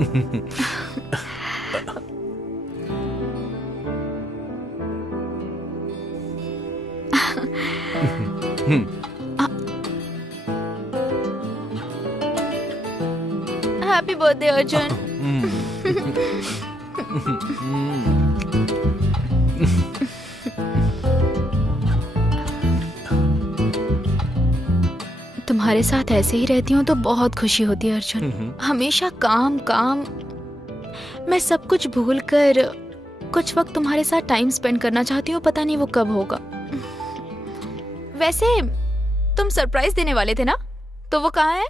Happy birthday, Arjun. तुम्हारे साथ ऐसे ही रहती हूँ तो बहुत खुशी होती है अर्जुन। हमेशा काम काम। मैं सब कुछ भूल कर कुछ वक्त तुम्हारे साथ टाइम स्पेंड करना चाहती हूँ। पता नहीं वो कब होगा। वैसे तुम सरप्राइज देने वाले थे ना, तो वो कहाँ है?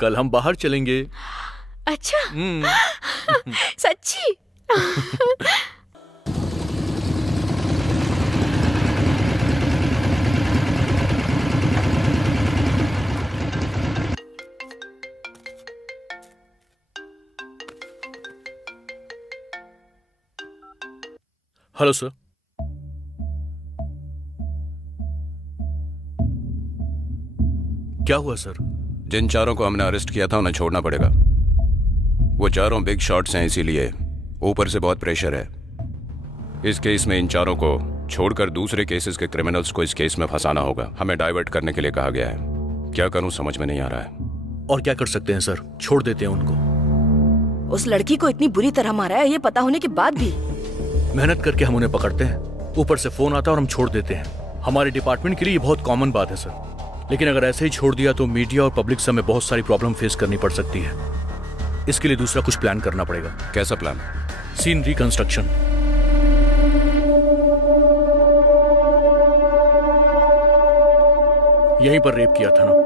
कल हम बाहर चलेंगे। अच्छा। सच्ची? Hello sir. क्या हुआ सर? जिन चारों को हमने अरेस्ट किया था उन्हें छोड़ना पड़ेगा। वो चारों बिग शॉट्स हैं, इसीलिए ऊपर से बहुत प्रेशर है। इस केस में इन चारों को छोड़कर दूसरे केसेस के क्रिमिनल्स को इस केस में फंसाना होगा। हमें डाइवर्ट करने के लिए कहा गया है। क्या करूं समझ में नहीं आ रहा है। और क्या कर सकते हैं सर? छोड़ देते हैं उनको। उस लड़की को इतनी बुरी तरह मारा है, ये पता होने के बाद भी। मेहनत करके हम उन्हें पकड़ते हैं, ऊपर से फोन आता है और हम छोड़ देते हैं। हमारे डिपार्टमेंट के लिए ये बहुत कॉमन बात है सर। लेकिन अगर ऐसे ही छोड़ दिया तो मीडिया और पब्लिक से हमें बहुत सारी प्रॉब्लम फेस करनी पड़ सकती है। इसके लिए दूसरा कुछ प्लान करना पड़ेगा। कैसा प्लान? Scene reconstruction. यहीं पर रेप किया था ना?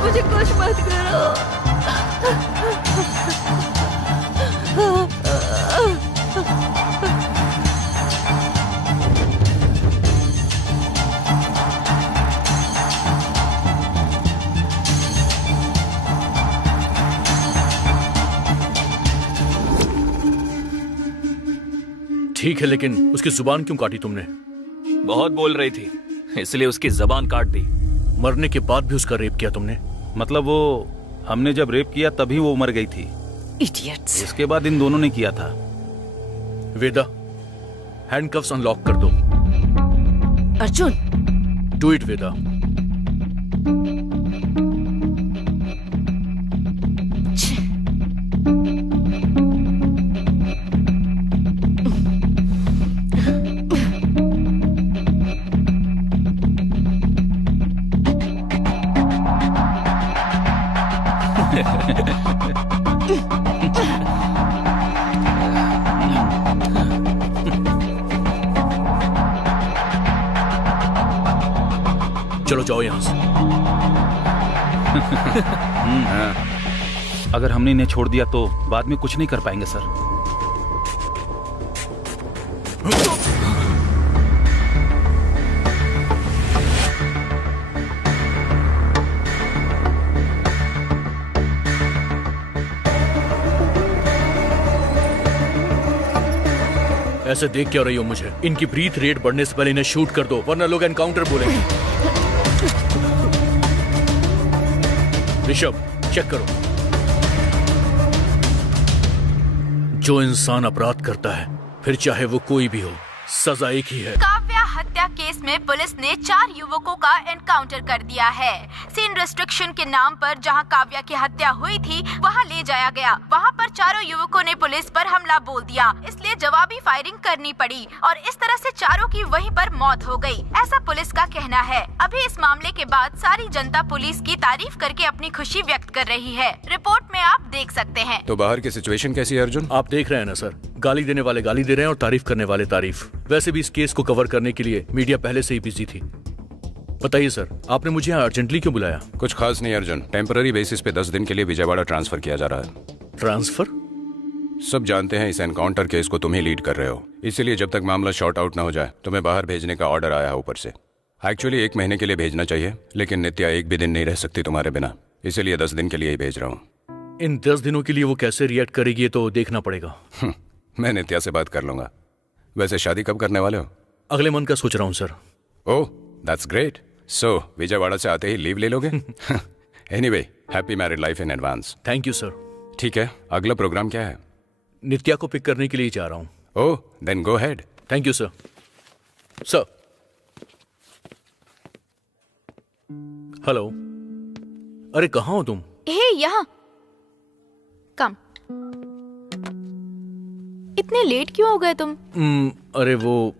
मुझे कुछ मत करो। ठीक है, लेकिन उसकी जुबान क्यों काटी तुमने? बहुत बोल रही थी, इसलिए उसकी जबान काट दी। मरने के बाद भी उसका रेप किया तुमने? मतलब वो हमने जब रेप किया तभी वो मर गई थी। इडियट्स। इसके बाद इन दोनों ने किया था। वेदा, हैंडकफ्स अनलॉक कर दो। अर्जुन, डू इट वेदा। चलो जाओ यहां से। अगर हमने इन्हें छोड़ दिया तो बाद में कुछ नहीं कर पाएंगे सर। ऐसे देख क्या रही हो मुझे? इनकी ब्रीथ रेट बढ़ने से पहले इन्हें शूट कर दो, वरना लोग एनकाउंटर बोलेंगे। ऋषभ, चेक करो। जो इंसान अपराध करता है, फिर चाहे वो कोई भी हो, सजा एक ही है। काव्या हत्या केस में पुलिस ने 4 युवकों का एनकाउंटर कर दिया है। सीन रेस्ट्रिक्शन के नाम पर जहां काव्या की हत्या हुई थी, वहां ले जाया गया। वहां पर चारों युवकों ने पुलिस पर हमला बोल दिया, इसलिए जवाबी फायरिंग करनी पड़ी और इस तरह से चारों की वहीं पर मौत हो गई, ऐसा पुलिस का कहना है। अभी इस मामले के बाद सारी जनता पुलिस की तारीफ करके अपनी खुशी व्यक्त कर रही है। रिपोर्ट में आप देख सकते हैं। तो बाहर की सिचुएशन कैसी है अर्जुन? आप देख रहे हैं ना सर, गाली देने वाले गाली दे रहे हैं और तारीफ करने वाले तारीफ। वैसे भी इस केस को कवर करने के लिए मीडिया पहले से ही बिजी थी। बताइए सर, आपने मुझे यहाँ अर्जेंटली क्यों बुलाया? कुछ खास नहीं अर्जुन, टेम्पररी बेसिस पे 10 दिन के लिए विजयवाड़ा ट्रांसफर किया जा रहा है। ट्रांसफर? सब जानते हैं इस एनकाउंटर केस को तुम ही लीड कर रहे हो, इसीलिए जब तक मामला शॉर्ट आउट ना हो जाए तुम्हें बाहर भेजने का ऑर्डर आया है ऊपर से। एक्चुअली 1 महीने के लिए भेजना चाहिए, लेकिन नित्या एक भी दिन नहीं रह सकती तुम्हारे बिना, इसीलिए 10 दिन के लिए ही भेज रहा हूँ। इन 10 दिनों के लिए वो कैसे रिएक्ट करेगी ये तो देखना पड़ेगा। मैं नित्या से बात कर लूंगा। वैसे शादी कब करने वाले हो? अगले मंथ का सोच रहा हूँ sir. Oh that's great. So Vijayawada से आते ही लीव ले लोगे? Anyway, happy married life in advance. Thank you sir. ठीक है, अगला प्रोग्राम क्या है? नित्या को पिक करने के लिए जा रहा हूँ। Oh then go ahead. Thank you sir. Sir, hello. अरे कहाँ हो तुम? हे, यहाँ कम। इतने लेट क्यों हो गए तुम? अरे वो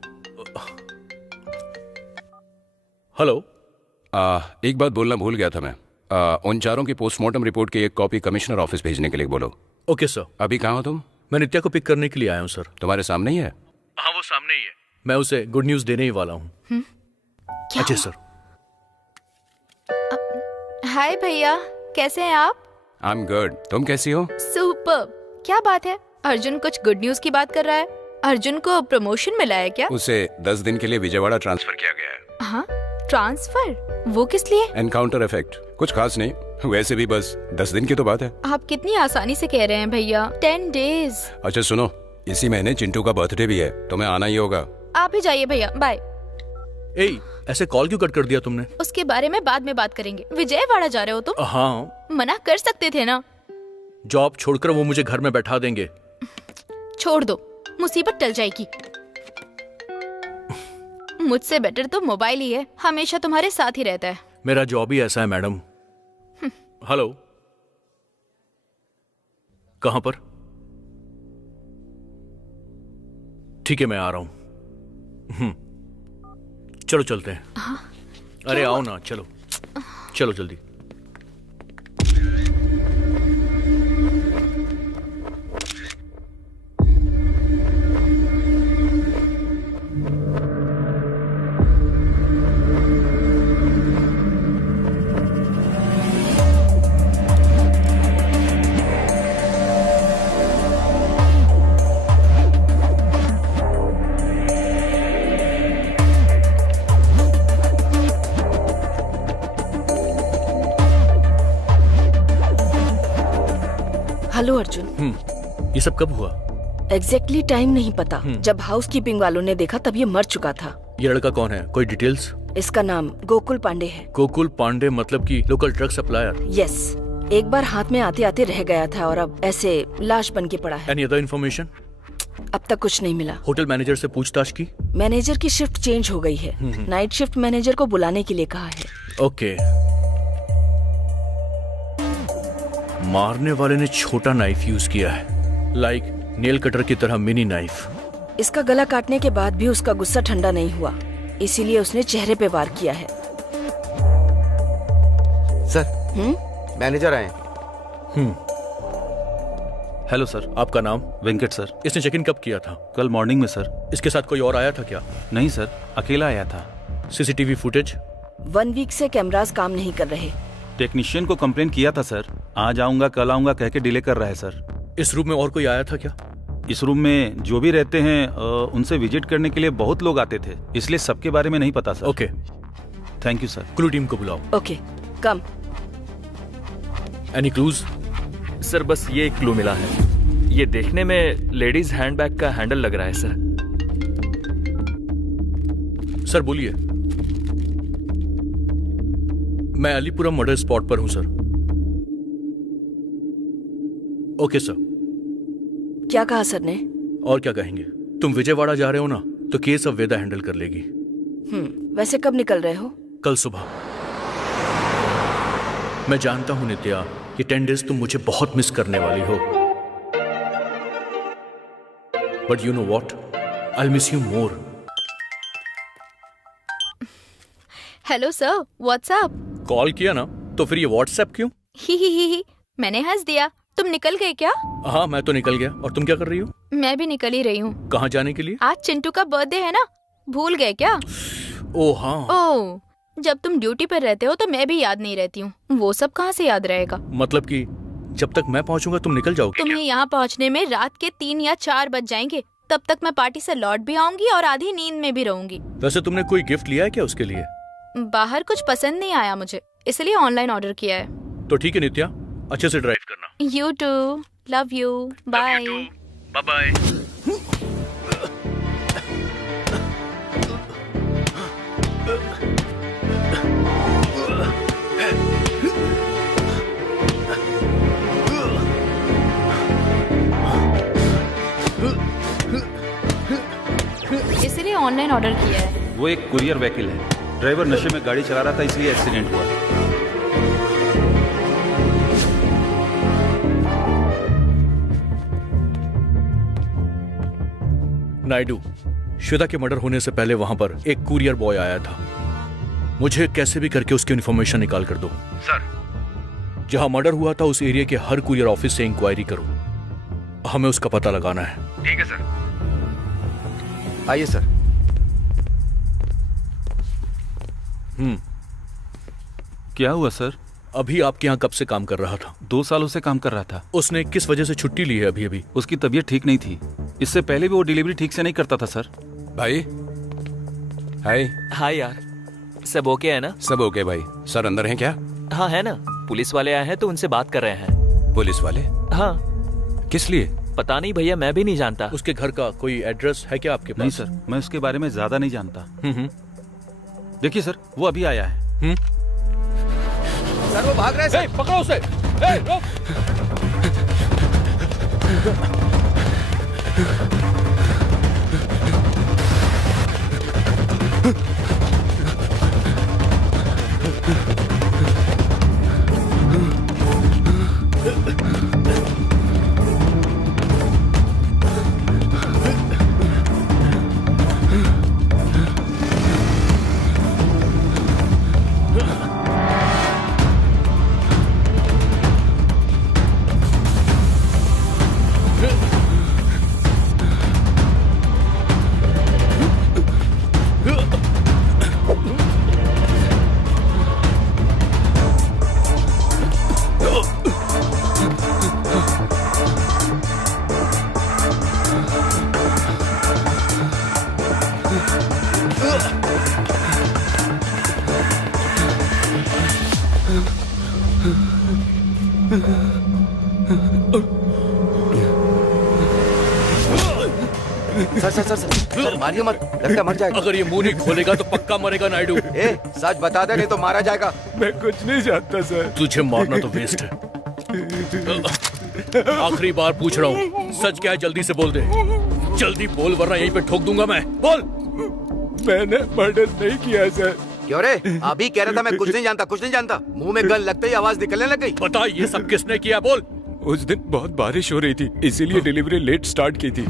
हेलो। एक बात बोलना भूल गया था मैं। उन चारों की पोस्टमार्टम रिपोर्ट की एक कॉपी कमिश्नर ऑफिस भेजने के लिए बोलो। Okay sir. अभी कहाँ हो तुम? मैं नित्या को पिक करने के लिए आया हूँ सर। तुम्हारे सामने ही है? हाँ, वो सामने ही है। मैं उसे गुड न्यूज देने ही वाला हूँ। क्या? अच्छा सर। हाय भैया, कैसे हैं आप? आई एम गुड, तुम कैसी हो? सुपर्ब। क्या बात है, अर्जुन कुछ गुड न्यूज की बात कर रहा है। अर्जुन को प्रमोशन मिला है क्या? उसे 10 दिन के लिए विजयवाड़ा ट्रांसफर किया गया है। हाँ, ट्रांसफर? वो किस लिए? Encounter effect. कुछ खास नहीं, वैसे भी बस 10 दिन की तो बात है। आप कितनी आसानी से कह रहे हैं भैया। 10 डेज। अच्छा सुनो, इसी महीने चिंटू का बर्थडे भी है, तुम्हें आना ही होगा। आप ही जाइए भैया, बाय। ए, ऐसे कॉल क्यों कट कर दिया तुमने? उसके बारे में बाद में बात करेंगे। विजयवाड़ा जा रहे हो तुम? हाँ। मना कर सकते थे ना। जॉब छोड़कर वो मुझे घर में बैठा देंगे। छोड़ दो, मुसीबत टल जाएगी। मुझसे बेटर तो मोबाइल ही है, हमेशा तुम्हारे साथ ही रहता है। मेरा जॉब ही ऐसा है मैडम। हेलो, कहां पर? ठीक है, मैं आ रहा हूं। चलो चलते हैं। अरे आओ ना, चलो चलो जल्दी। हेलो अर्जुन। ये सब कब हुआ? एग्जैक्टली टाइम नहीं पता। जब हाउसकीपिंग वालों ने देखा तब ये मर चुका था। ये लड़का कौन है, कोई डिटेल्स? इसका नाम गोकुल पांडे है। गोकुल पांडे मतलब कि लोकल ड्रग सप्लायर? यस, एक बार हाथ में आते आते रह गया था और अब ऐसे लाश बन के पड़ा है। Any other information? अब तक कुछ नहीं मिला। होटल मैनेजर से पूछताछ की? मैनेजर की शिफ्ट चेंज हो गई है। नाइट शिफ्ट मैनेजर को बुलाने के लिए कहा है। ओके। मारने वाले ने छोटा नाइफ यूज किया है, लाइक नेल कटर की तरह मिनी नाइफ। इसका गला काटने के बाद भी उसका गुस्सा ठंडा नहीं हुआ, इसीलिए उसने चेहरे पे वार किया है। सर, मैनेजर आए। Hello sir. आपका नाम? वेंकट सर। इसने चेक इन कब किया था? कल मॉर्निंग में सर। इसके साथ कोई और आया था क्या? नहीं सर, अकेला आया था। CCTV footage? 1 वीक से कैमरास काम नहीं कर रहे। टेक्नीशियन को कंप्लेन किया था सर, आज आऊंगा कल आऊंगा कह के डिले कर रहा है सर। इस रूम में और कोई आया था क्या? इस रूम में जो भी रहते हैं उनसे विजिट करने के लिए बहुत लोग आते थे, इसलिए सबके बारे में नहीं पता sir. Okay, thank you sir. Clue team को बुलाओ। Okay, come. Any clues? Sir बस ये एक क्लू मिला है, ये देखने में लेडीज हैंडबैग का हैंडल लग रहा है सर। सर बोलिए। मैं अलीपुरम मर्डर स्पॉट पर हूं सर। Okay sir. क्या कहा सर ने? और क्या कहेंगे, तुम विजयवाड़ा जा रहे हो ना, तो केस अब वेदा हैंडल कर लेगी। वैसे कब निकल रहे हो? कल सुबह। मैं जानता हूं नित्या, ये 10 डेज तुम मुझे बहुत मिस करने वाली हो, but you know what, I will miss you more. Hello sir, what's up? Call किया ना, तो फिर ये व्हाट्सएप क्यों? ही मैंने हंस दिया। तुम निकल गए क्या? हाँ, मैं तो निकल गया। और तुम क्या कर रही हो? मैं भी निकल ही रही हूँ। कहाँ जाने के लिए? आज चिंटू का बर्थडे है ना, भूल गए क्या? ओह हाँ। ओह, जब तुम ड्यूटी पर रहते हो तो मैं भी याद नहीं रहती हूँ, वो सब कहाँ से याद रहेगा? मतलब कि जब तक मैं पहुँचूंगा तुम निकल जाओगे? तुम्हें यहाँ पहुँचने में रात के 3 या 4 बज जाएंगे। तब तक मैं पार्टी से लौट भी आऊंगी और आधी नींद में भी रहूंगी। वैसे तुमने कोई गिफ्ट लिया है क्या उसके लिए? बाहर कुछ पसंद नहीं आया मुझे, इसलिए ऑनलाइन ऑर्डर किया है। तो ठीक है नित्या, अच्छे से ड्राइव करना। You too. Love you. Bye. Bye bye. इसलिए ऑनलाइन ऑर्डर किया है। वो एक कुरियर व्हीकल है, ड्राइवर नशे में गाड़ी चला रहा था इसलिए एक्सीडेंट हुआ। नायडू, श्वेता के मर्डर होने से पहले वहां पर एक कुरियर बॉय आया था। मुझे कैसे भी करके उसकी इन्फॉर्मेशन निकाल कर दो। सर, जहां मर्डर हुआ था उस एरिया के हर कुरियर ऑफिस से इंक्वायरी करो, हमें उसका पता लगाना है। ठीक है सर। आइए सर। क्या हुआ सर? अभी आपके यहाँ कब से काम कर रहा था? 2 सालों से काम कर रहा था। उसने किस वजह से छुट्टी ली है अभी अभी? उसकी तबीयत ठीक नहीं थी, इससे पहले भी वो डिलीवरी ठीक से नहीं करता था सर। भाई, हाय। हाँ यार, सब ओके है ना? सब ओके भाई। सर अंदर हैं क्या? हाँ है ना, पुलिस वाले आए हैं तो उनसे बात कर रहे हैं। पुलिस वाले? हाँ। किस लिए? पता नहीं भैया, मैं भी नहीं जानता। उसके घर का कोई एड्रेस है क्या आपके पास? नहीं सर, मैं उसके बारे में ज्यादा नहीं जानता। देखिए सर, वो अभी आया है। सर वो भाग रहे हैं सर। पकड़ो उसे। रोक। सर सर सर सर मारिए मत, लगता है मर जाएगा। अगर ये मुंह नहीं खोलेगा तो पक्का मरेगा नायडू। ए, सच बता दे नहीं तो मारा जाएगा। मैं कुछ नहीं जानता सर। तुझे मारना तो वेस्ट है। आखिरी बार पूछ रहा हूँ, सच क्या है जल्दी से बोल दे। जल्दी बोल वरना यहीं पे ठोक दूंगा मैं। बोल। मैंने मर्डर नहीं किया सर। क्यों रे? अभी कह रहा था मैं कुछ नहीं जानता, कुछ नहीं जानता। मुंह में गन लगते ही आवाज निकलने लग गई। बता ये सब किसने किया, बोल। उस दिन बहुत बारिश हो रही थी, इसीलिए डिलीवरी लेट स्टार्ट की थी।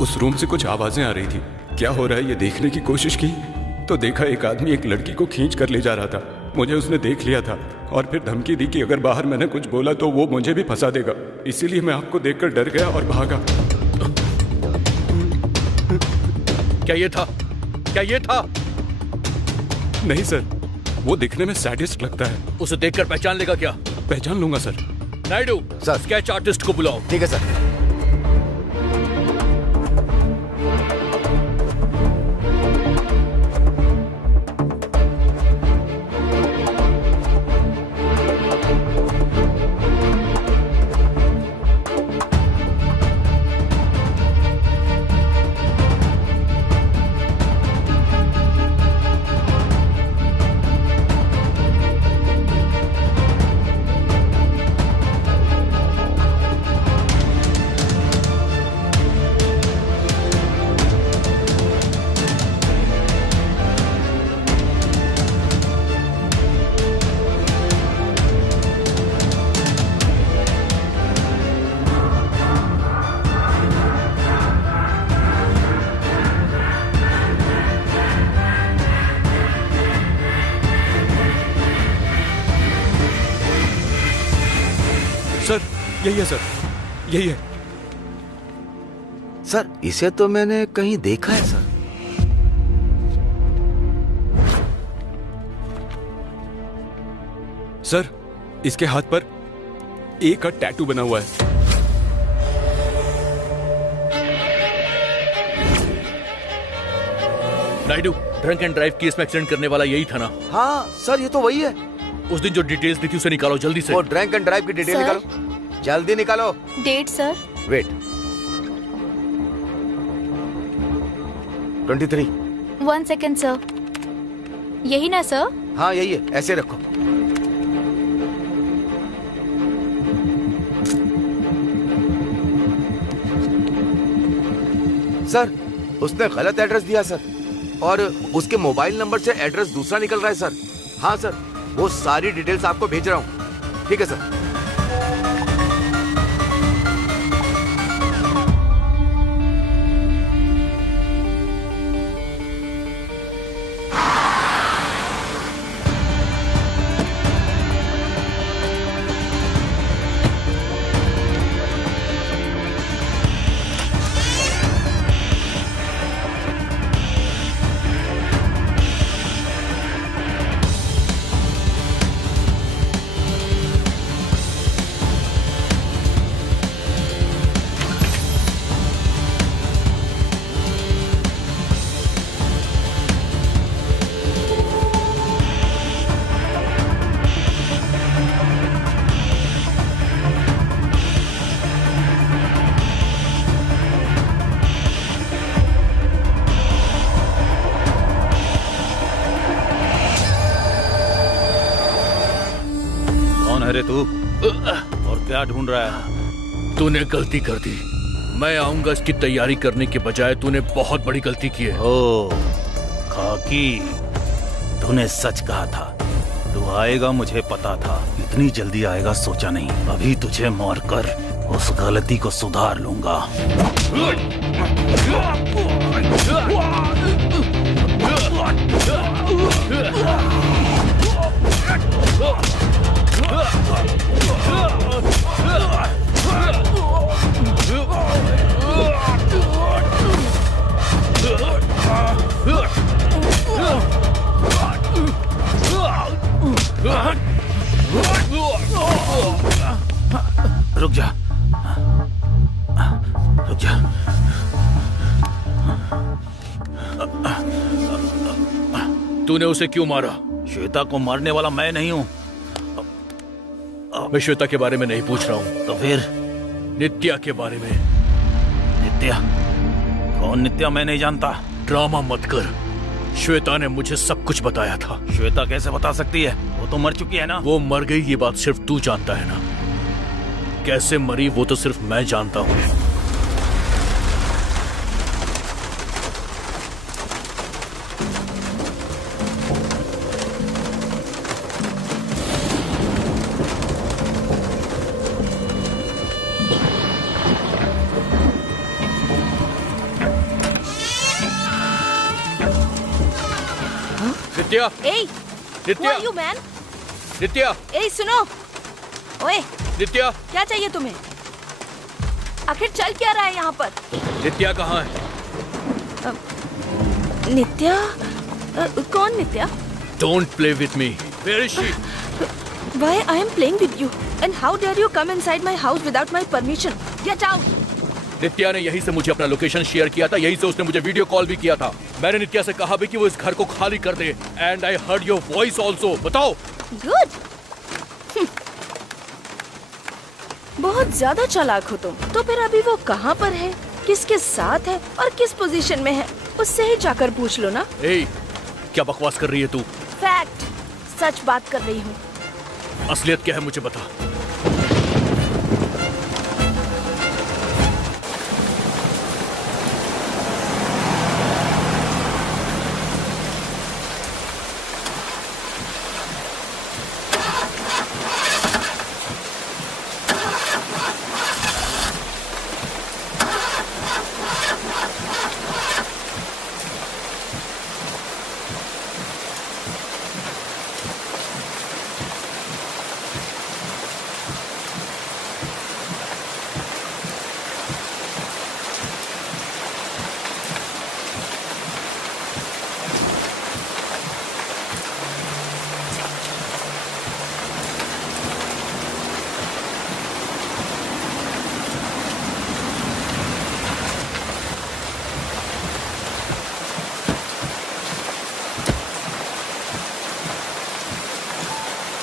उस रूम से कुछ आवाजें आ रही थी। क्या हो रहा है ये देखने की कोशिश की तो देखा एक आदमी एक लड़की को खींच कर ले जा रहा था। मुझे उसने देख लिया था और फिर धमकी दी कि अगर बाहर मैंने कुछ बोला तो वो मुझे भी फंसा देगा। इसीलिए मैं आपको देखकर डर गया और भागा। क्या ये था? क्या ये था? नहीं सर, वो दिखने में सैडिस्ट लगता है। उसे देखकर पहचान लेगा क्या? पहचान लूंगा sir. Naidu, sir. Sketch artist को बुलाओ। ठीक है सर। सर यही है सर, यही है। सर इसे तो मैंने कहीं देखा है सर। सर इसके हाथ पर ए का टैटू बना हुआ है। Naidu, drunk and drive case में एक्सीडेंट करने वाला यही था ना? हाँ सर, ये तो वही है। उस दिन जो डिटेल्स दी थी उसे निकालो जल्दी से। वो ड्रंक एंड ड्राइव की डिटेल सर? निकालो, जल्दी निकालो। Date sir? Wait, 23। 1 second sir. यही ना सर? हाँ यही है, ऐसे रखो। सर उसने गलत एड्रेस दिया सर, और उसके मोबाइल नंबर से एड्रेस दूसरा निकल रहा है सर। हाँ सर, वो सारी डिटेल्स आपको भेज रहा हूँ। ठीक है सर। अरे तू और क्या ढूंढ रहा है? तूने गलती कर दी। मैं आऊंगा इसकी तैयारी करने के बजाय तूने बहुत बड़ी गलती की है। ओ खाकी, तूने सच कहा था। तू आएगा मुझे पता था, इतनी जल्दी आएगा सोचा नहीं। अभी तुझे मारकर उस गलती को सुधार लूंगा। रुक जा, रुक जा। तूने उसे क्यों मारा? श्वेता को मारने वाला मैं नहीं हूँ। मैं श्वेता के बारे में नहीं पूछ रहा हूँ। तो फिर? नित्या के बारे में। नित्या? कौन नित्या? मैं नहीं जानता। ड्रामा मत कर। श्वेता ने मुझे सब कुछ बताया था। श्वेता कैसे बता सकती है? वो तो मर चुकी है ना। वो मर गई ये बात सिर्फ तू जानता है ना। कैसे मरी वो तो सिर्फ मैं जानता हूँ। नित्या, Hey, who Nitya, are you, man? Nitya, Hey, सुनो। ओए, नित्या, क्या चाहिए तुम्हें? आखिर चल क्या रहा है यहाँ पर? नित्या कहाँ है? नित्या? कौन नित्या? Don't play with me. Where is she? Why I am playing with you? And how dare you come inside my house without my permission? Get out! नित्या ने यहीं से मुझे अपना लोकेशन शेयर किया था, यहीं से उसने मुझे वीडियो कॉल भी किया था। मैंने नित्या से कहा भी कि वो इस घर को खाली कर दे। And I heard your voice also. बताओ। Good. बहुत ज्यादा चालाक हो तुम। तो फिर अभी वो कहाँ पर है, किसके साथ है और किस पोजीशन में है, उससे ही जाकर पूछ लो ना। ए, क्या बकवास कर रही है तू? फैक्ट, सच बात कर रही हूँ। असलियत क्या है मुझे बता।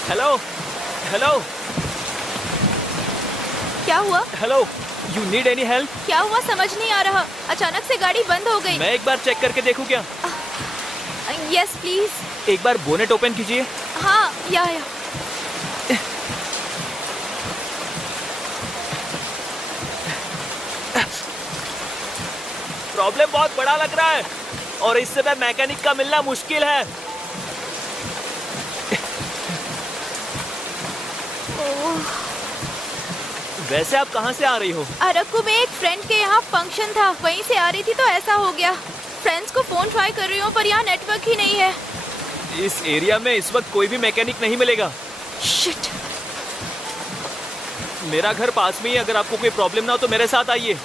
हेलो, हेलो, क्या हुआ? Hello, you need any help? क्या हुआ समझ नहीं आ रहा। अचानक से गाड़ी बंद हो गई। मैं एक बार चेक करके देखूं क्या? Yes please. एक बार बोनेट ओपन कीजिए। हाँ, या। प्रॉब्लम बहुत बड़ा लग रहा है और इस समय मैकेनिक का मिलना मुश्किल है। वैसे आप कहाँ से आ रही हो? अरक्कू में एक फ्रेंड के यहाँ फंक्शन था, वहीं से आ रही थी तो ऐसा हो गया। फ्रेंड्स को फोन ट्राई कर रही हूँ पर यहाँ नेटवर्क ही नहीं है। इस एरिया में इस वक्त कोई भी मैकेनिक नहीं मिलेगा। शिट। मेरा घर पास में ही, अगर आपको कोई प्रॉब्लम ना हो तो मेरे साथ आइए।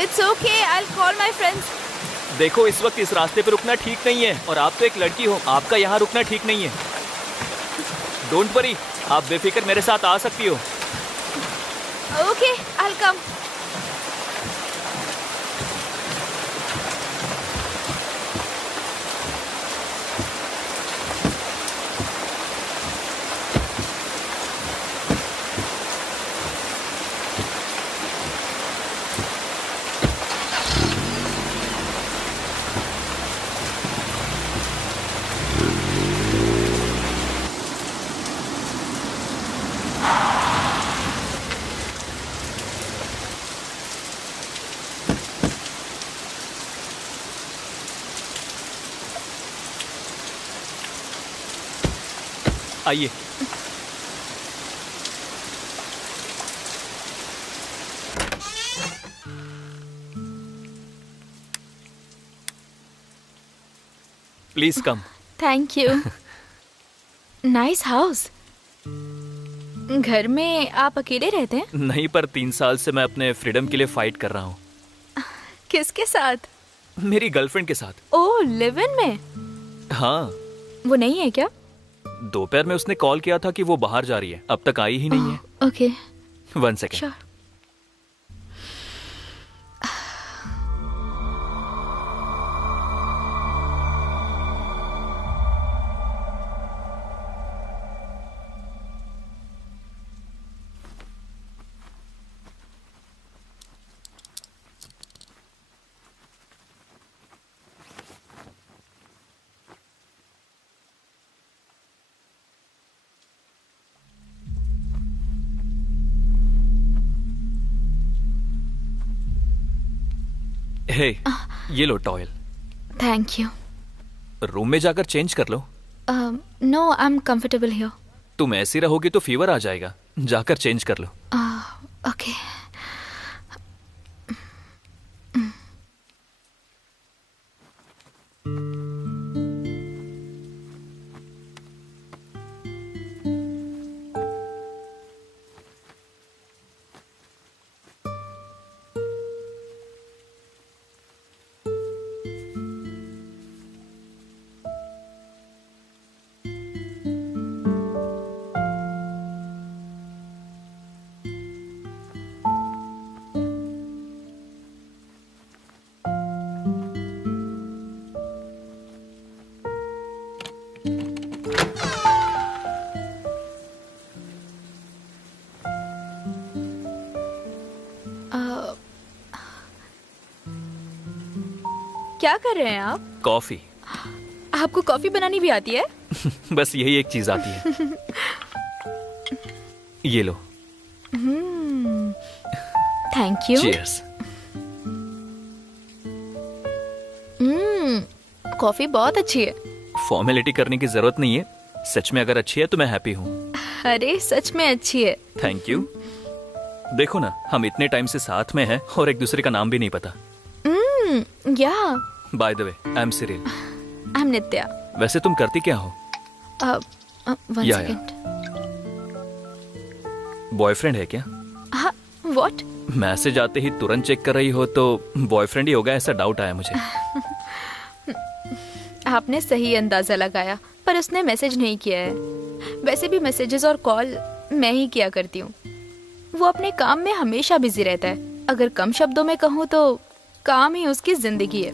It's okay, I will call my friends. देखो, इस वक्त इस रास्ते पे रुकना ठीक नहीं है और आप तो एक लड़की हो, आपका यहाँ रुकना ठीक नहीं है। डोंट वरी, आप बेफिक्र मेरे साथ आ सकती हो। Okay, I will come. आइए। Please come. Thank you. Nice house. घर में आप अकेले रहते हैं? नहीं, पर 3 साल से मैं अपने फ्रीडम के लिए फाइट कर रहा हूँ। किसके साथ? मेरी गर्लफ्रेंड के साथ। ओह, लिव इन में? हाँ। वो नहीं है क्या? दोपहर में उसने कॉल किया था कि वो बाहर जा रही है, अब तक आई ही नहीं है। Okay 1 second. श्योर। हे, ये लो टॉयल। Thank you. रूम में जाकर चेंज कर लो। No, I am comfortable here. तुम ऐसी रहोगी तो फीवर आ जाएगा, जाकर चेंज कर लो। ओके। क्या कर रहे हैं आप? कॉफी। आपको कॉफी बनानी भी आती है? बस यही एक चीज आती है। ये लो। Thank you. चीयर्स। कॉफी बहुत अच्छी है। फॉर्मेलिटी करने की जरूरत नहीं है, सच में अगर अच्छी है तो मैं हैप्पी हूँ। अरे सच में अच्छी है। Thank you. देखो ना, हम इतने टाइम से साथ में हैं और एक दूसरे का नाम भी नहीं पता। या by the way, I am Cyril. I am Nitya. वैसे तुम करती क्या हो? वन या। सेकंड। बॉयफ्रेंड है क्या? हाँ, व्हाट? मैसेज आते ही तुरंत चेक कर रही हो तो बॉयफ्रेंड ही होगा, ऐसा डाउट आया मुझे। आपने सही अंदाजा लगाया, पर उसने मैसेज नहीं किया है। वैसे भी मैसेजेस और कॉल मैं ही किया करती हूँ। वो अपने काम में हमेशा बिजी रहता है। अगर कम शब्दों में कहूँ तो काम ही उसकी जिंदगी है।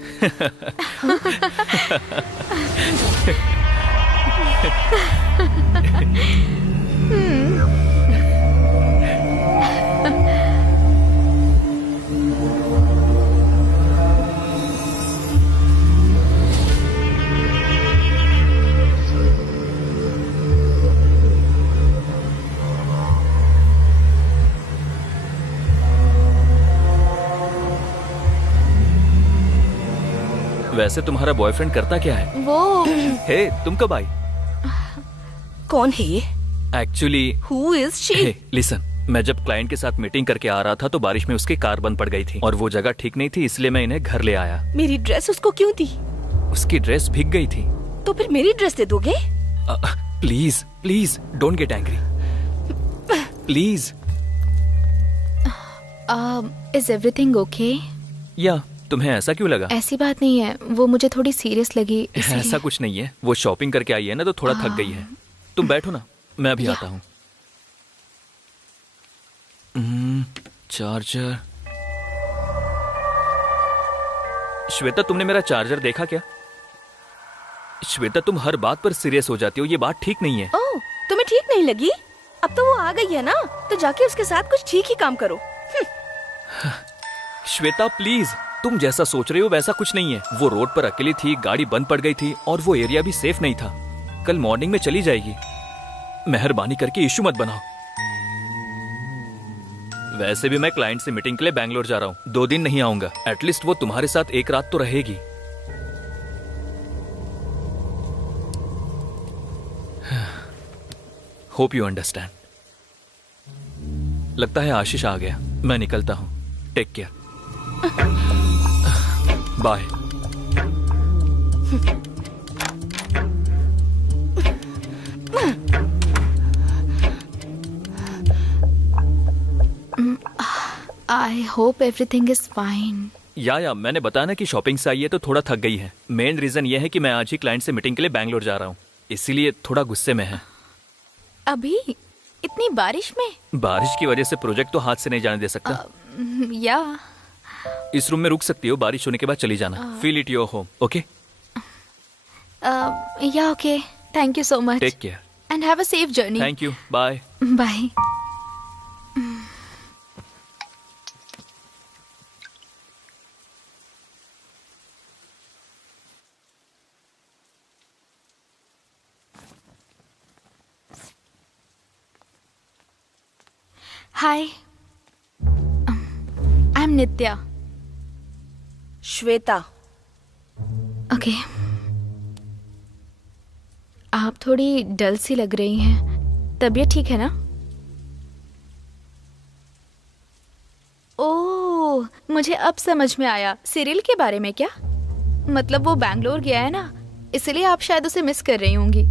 वैसे तुम्हारा बॉयफ्रेंड करता क्या है? वो हे, तुम कब आई? कौन है ये? Actually who is she? Listen, मैं जब क्लाइंट के साथ मीटिंग करके आ रहा था तो बारिश में उसकी कार बंद पड़ गई थी और वो जगह ठीक नहीं थी, इसलिए मैं इन्हें घर ले आया। मेरी ड्रेस उसको क्यों दी? उसकी ड्रेस भीग गई थी। तो फिर मेरी ड्रेस दे दोगे? Please please don't get angry please. Is everything okay? या तुम्हें ऐसा क्यों लगा? ऐसी बात नहीं है, वो मुझे थोड़ी सीरियस लगी इसीलिए। ऐसा कुछ नहीं है, वो शॉपिंग करके आई है ना तो थोड़ा थक गई है। तुम बैठो ना, मैं अभी आता हूँ। चार्जर। श्वेता, तुमने मेरा चार्जर देखा क्या? श्वेता, तुम हर बात पर सीरियस हो जाती हो, ये बात ठीक नहीं है। ओह, तुम्हें ठीक नहीं लगी? अब तो वो आ गई है ना, तो जाके उसके साथ कुछ ठीक ही काम करो। श्वेता प्लीज, तुम जैसा सोच रही हो वैसा कुछ नहीं है। वो रोड पर अकेली थी, गाड़ी बंद पड़ गई थी और वो एरिया भी सेफ नहीं था। कल मॉर्निंग में चली जाएगी। मेहरबानी करके इशू मत बनाओ। वैसे भी मैं क्लाइंट से मीटिंग के लिए बैंगलोर जा रहा हूँ, 2 दिन नहीं आऊंगा। एटलीस्ट वो तुम्हारे साथ एक रात तो रहेगी। Hope you understand. लगता है आशीष आ गया, मैं निकलता हूँ। Take care, bye. I hope everything is fine. या मैंने बताया ना कि शॉपिंग से आई है तो थोड़ा थक गई है। मेन रीजन ये है कि मैं आज ही क्लाइंट से मीटिंग के लिए बैंगलोर जा रहा हूँ, इसीलिए थोड़ा गुस्से में है। अभी? इतनी बारिश में? बारिश की वजह से प्रोजेक्ट तो हाथ से नहीं जाने दे सकता। या इस रूम में रुक सकती हो, बारिश होने के बाद चली जाना। Feel it your home, okay? या okay, thank you so much take care and have a safe journey. Thank you, bye bye. Hi, I am Nitya. Shweta. Okay. आप थोड़ी डल सी लग रही हैं, तबीयत ठीक है ना? ओह, मुझे अब समझ में आया, सिरिल के बारे में क्या? मतलब वो बैंगलोर गया है ना, इसलिए आप शायद उसे मिस कर रही होंगी।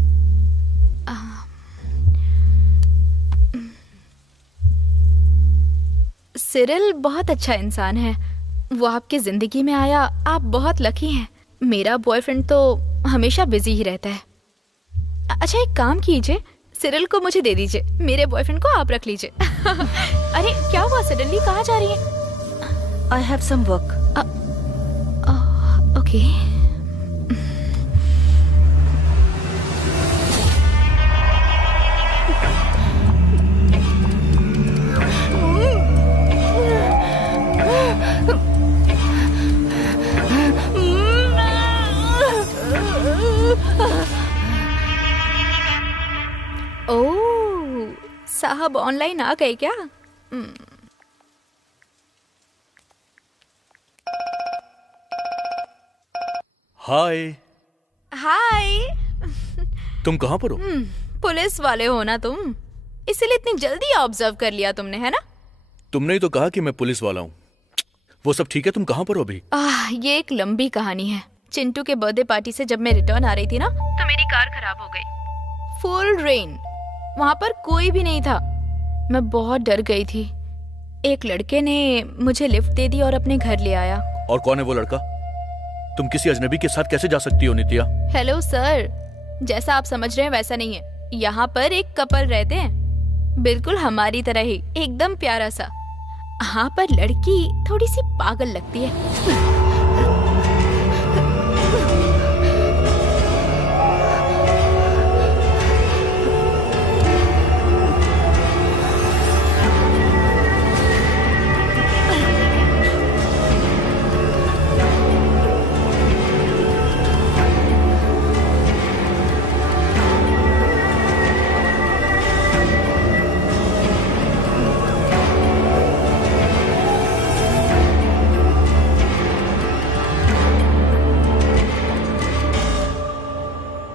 सिरिल बहुत अच्छा इंसान है, वो आपकी जिंदगी में आया, आप बहुत लकी हैं। मेरा बॉयफ्रेंड तो हमेशा बिजी ही रहता है। अच्छा, एक काम कीजिए, सिरिल को मुझे दे दीजिए, मेरे बॉयफ्रेंड को आप रख लीजिए। अरे क्या हुआ, सडनली कहाँ जा रही हैं? I have some work. Okay. Oh, साहब ऑनलाइन आ गए क्या? हाय। हाय। तुम कहाँ पर हो? पुलिस वाले हो ना तुम, इसीलिए इतनी जल्दी ऑब्जर्व कर लिया तुमने, है ना? तुमने ही तो कहा कि मैं पुलिस वाला हूँ। वो सब ठीक है, तुम कहाँ पर हो अभी? ये एक लंबी कहानी है। चिंटू के बर्थडे पार्टी से जब मैं रिटर्न आ रही थी ना, तो मेरी कार खराब हो गई। फुल रेन, वहां पर कोई भी नहीं था। मैं बहुत डर गई थी। एक लड़के ने मुझे लिफ्ट दे दी और अपने घर ले आया। और कौन है वो लड़का? तुम किसी अजनबी के साथ कैसे जा सकती हो नित्या? हेलो सर, जैसा आप समझ रहे हैं वैसा नहीं है। यहाँ पर एक कपल रहते हैं, बिल्कुल हमारी तरह ही, एकदम प्यारा सा। हाँ, पर लड़की थोड़ी सी पागल लगती है।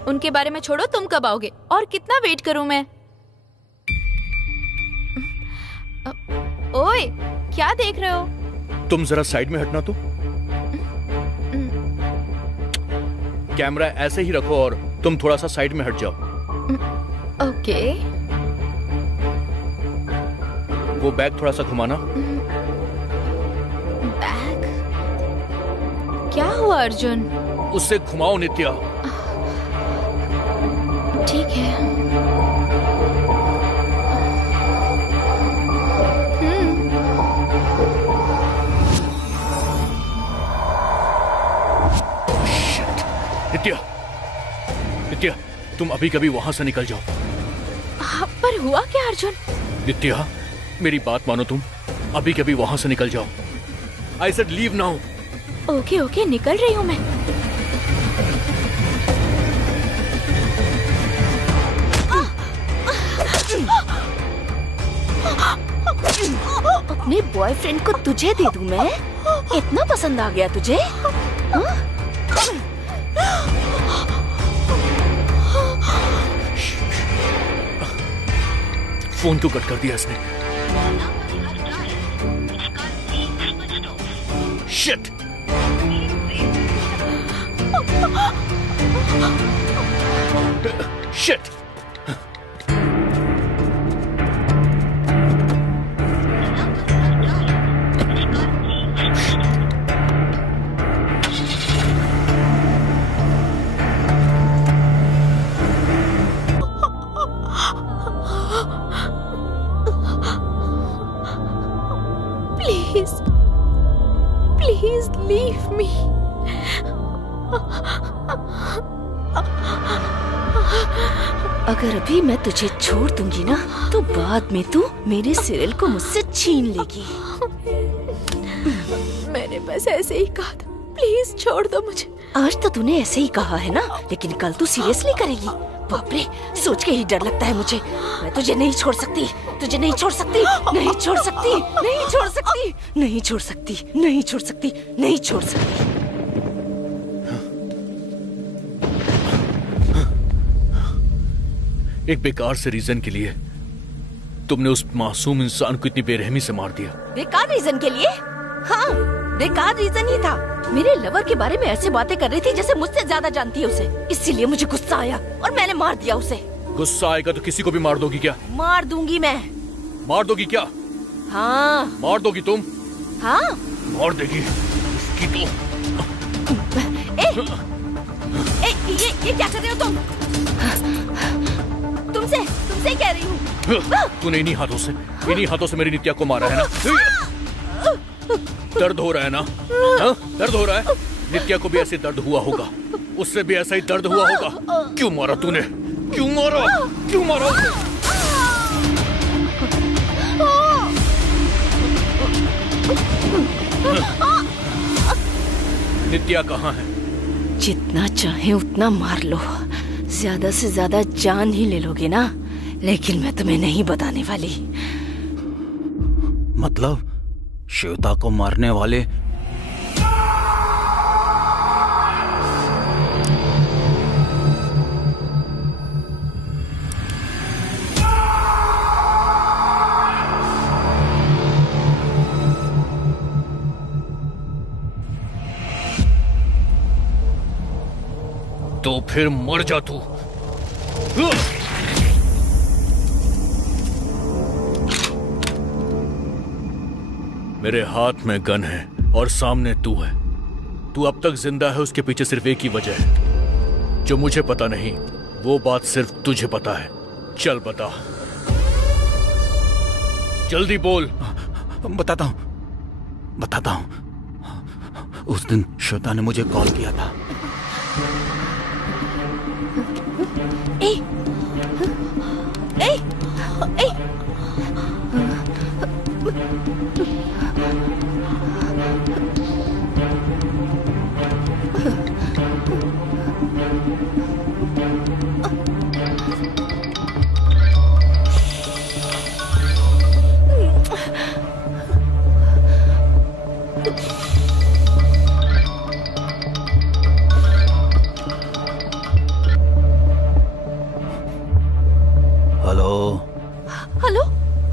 उनके बारे में छोड़ो, तुम कब आओगे और कितना वेट करूं मैं? ओए, क्या देख रहे हो? तुम जरा साइड में हटना तो। कैमरा ऐसे ही रखो और तुम थोड़ा सा साइड में हट जाओ। ओके। वो बैग थोड़ा सा घुमाना। बैग? क्या हुआ अर्जुन? उससे घुमाओ नित्या। ठीक है। नित्या, नित्या, तुम अभी कभी वहां से निकल जाओ। पर हुआ क्या अर्जुन? नित्या, मेरी बात मानो, तुम अभी कभी वहां से निकल जाओ। I said leave now. Okay okay, निकल रही हूँ मैं। अपने बॉयफ्रेंड को तुझे दे दूं मैं? इतना पसंद आ गया तुझे? फोन क्यों कट कर दिया इसने? Shit! Shit! Please please leave me. अगर अभी मैं तुझे छोड़ दूंगी ना तो बाद में तू मेरे सिरिल को मुझसे छीन लेगी। मैंने बस ऐसे ही कहा था, प्लीज छोड़ दो मुझे। आज तो तूने ऐसे ही कहा है ना, लेकिन कल तू सीरियसली करेगी? बाप रे, सोच के ही डर लगता है मुझे। मैं तुझे नहीं छोड़ सकती, तुझे नहीं छोड़ सकती, नहीं छोड़ सकती, नहीं छोड़ सकती, नहीं छोड़ सकती, नहीं छोड़ सकती, नहीं छोड़ सकती। एक बेकार से रीजन के लिए तुमने उस मासूम इंसान को इतनी बेरहमी से मार दिया। बेकार रीजन के लिए? हाँ, बेकार रीजन ही था। मेरे लवर के बारे में ऐसे बातें कर रही थी जैसे मुझसे ज्यादा जानती है उसे। इसीलिए मुझे गुस्सा आया और मैंने मार दिया उसे। गुस्सा आएगा तो किसी को भी मार दोगी क्या? मार दूंगी मैं। मार दोगी क्या? हाँ। मार दोगी तुम? हाँ। मार देगी इसकी तो। ये क्या कर रहे हो तुम? तुमसे कह रही हूँ। तूने इन्हीं हाथों से मेरी नित्या को मारा है ना? दर्द हो रहा है ना? हाँ? दर्द हो रहा है? नित्या को भी ऐसे दर्द हुआ होगा, उससे भी ऐसा ही दर्द हुआ होगा। क्यों मारा तूने? क्यों मारा? क्यों मारा? नित्या कहाँ है? जितना चाहे उतना मार लो, ज्यादा से ज्यादा जान ही ले लोगे ना, लेकिन मैं तुम्हें नहीं बताने वाली। मतलब श्वेता को मारने वाले तो फिर मर जा तू। मेरे हाथ में गन है और सामने तू है। तू अब तक जिंदा है, उसके पीछे सिर्फ एक ही वजह है जो मुझे पता नहीं, वो बात सिर्फ तुझे पता है। चल बता, जल्दी बोल। बताता हूँ। उस दिन श्वेता ने मुझे कॉल किया था।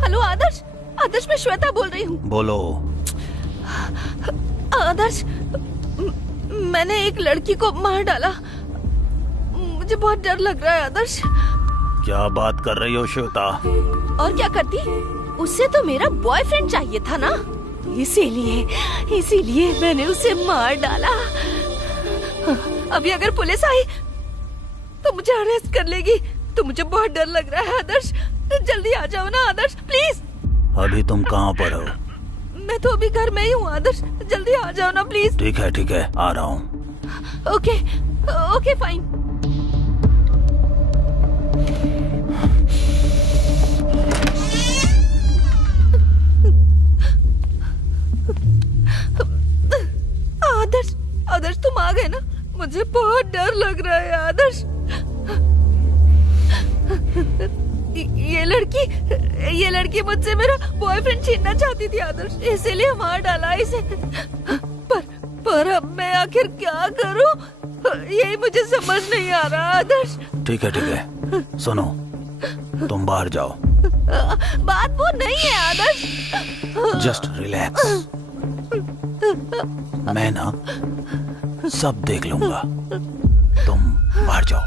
हेलो आदर्श, मैं श्वेता बोल रही हूँ। बोलो। आदर्श, मैंने एक लड़की को मार डाला, मुझे बहुत डर लग रहा है। आदर्श, क्या बात कर रही हो श्वेता? और क्या करती, उससे तो मेरा बॉयफ्रेंड चाहिए था ना, इसीलिए मैंने उसे मार डाला। अभी अगर पुलिस आई तो मुझे अरेस्ट कर लेगी, तो मुझे बहुत डर लग रहा है। आदर्श, जल्दी आ जाओ ना आदर्श, प्लीज। अभी तुम कहाँ पर हो? मैं तो अभी घर में ही हूँ आदर्श, जल्दी आ जाओ ना प्लीज। ठीक है, आ रहा हूँ। Okay fine. आदर्श तुम आ गए ना, मुझे बहुत डर लग रहा है। आदर्श, ये लड़की मुझसे मेरा बॉयफ्रेंड छीनना चाहती थी आदर्श, इसीलिए मार डाला इसे। पर अब मैं आखिर क्या करूं, यही मुझे समझ नहीं आ रहा। आदर्श, ठीक है, सुनो, तुम बाहर जाओ। बात वो नहीं है आदर्श। जस्ट रिलैक्स, मैं ना सब देख लूंगा। तुम बाहर जाओ।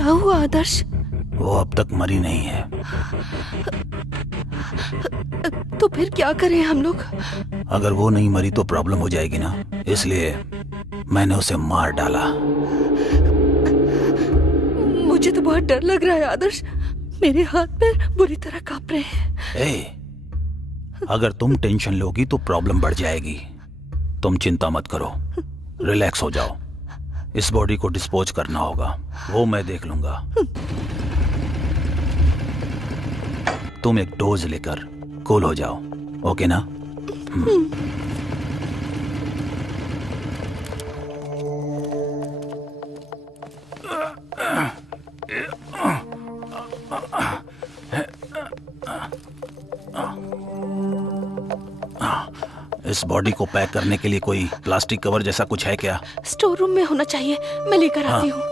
क्या हुआ आदर्श? वो अब तक मरी नहीं है। तो फिर क्या करें हम लोग? अगर वो नहीं मरी तो प्रॉब्लम हो जाएगी ना, इसलिए मैंने उसे मार डाला। मुझे तो बहुत डर लग रहा है आदर्श, मेरे हाथ पैर बुरी तरह कांप रहे हैं। अगर तुम टेंशन लोगी तो प्रॉब्लम बढ़ जाएगी। तुम चिंता मत करो, रिलैक्स हो जाओ। इस बॉडी को डिस्पोज करना होगा, वो मैं देख लूंगा। तुम एक डोज लेकर कूल हो जाओ, ओके ना? इस बॉडी को पैक करने के लिए कोई प्लास्टिक कवर जैसा कुछ है क्या? स्टोर रूम में होना चाहिए, मैं लेकर आती हूँ।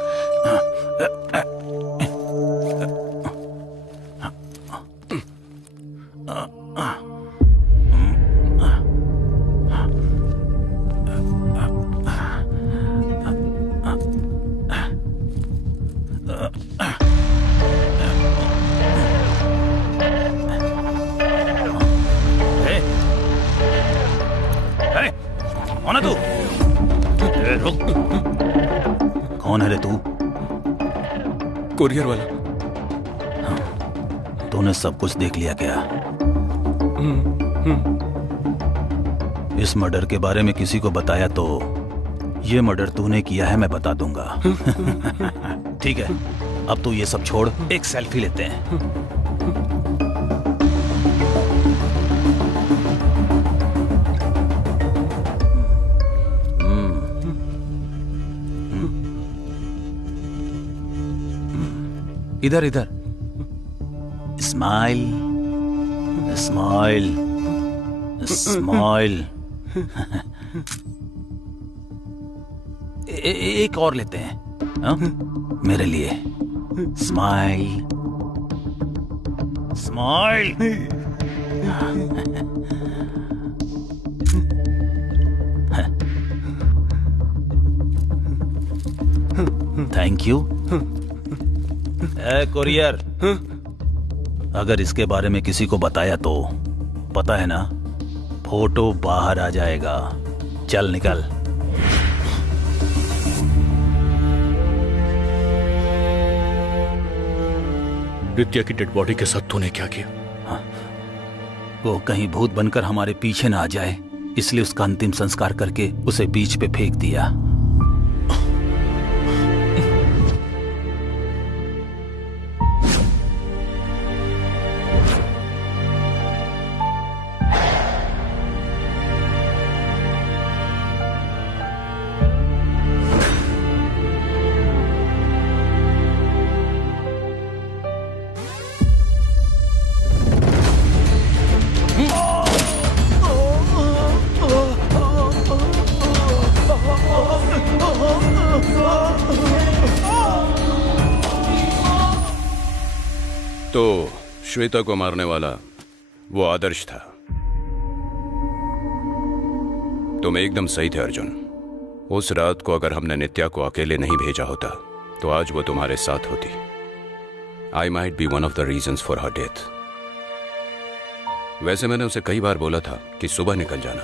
कौन है रे तू? कुरियर वाला। तूने सब कुछ देख लिया क्या? इस मर्डर के बारे में किसी को बताया तो ये मर्डर तूने किया है मैं बता दूंगा। ठीक है, अब तू ये सब छोड़, एक सेल्फी लेते हैं। इधर इधर, स्माइल स्माइल स्माइल। एक और लेते हैं, हा? मेरे लिए smile smile. Thank you. Courier, अगर इसके बारे में किसी को बताया तो पता है ना, फोटो बाहर आ जाएगा। चल निकल। नित्या की डेड बॉडी के साथ तूने क्या किया? वो कहीं भूत बनकर हमारे पीछे ना आ जाए, इसलिए उसका अंतिम संस्कार करके उसे बीच पे फेंक दिया। तो श्वेता को मारने वाला वो आदर्श था। तुम एकदम सही थे अर्जुन। उस रात को अगर हमने नित्या को अकेले नहीं भेजा होता तो आज वो तुम्हारे साथ होती। I might be one of the reasons for her death. वैसे मैंने उसे कई बार बोला था कि सुबह निकल जाना,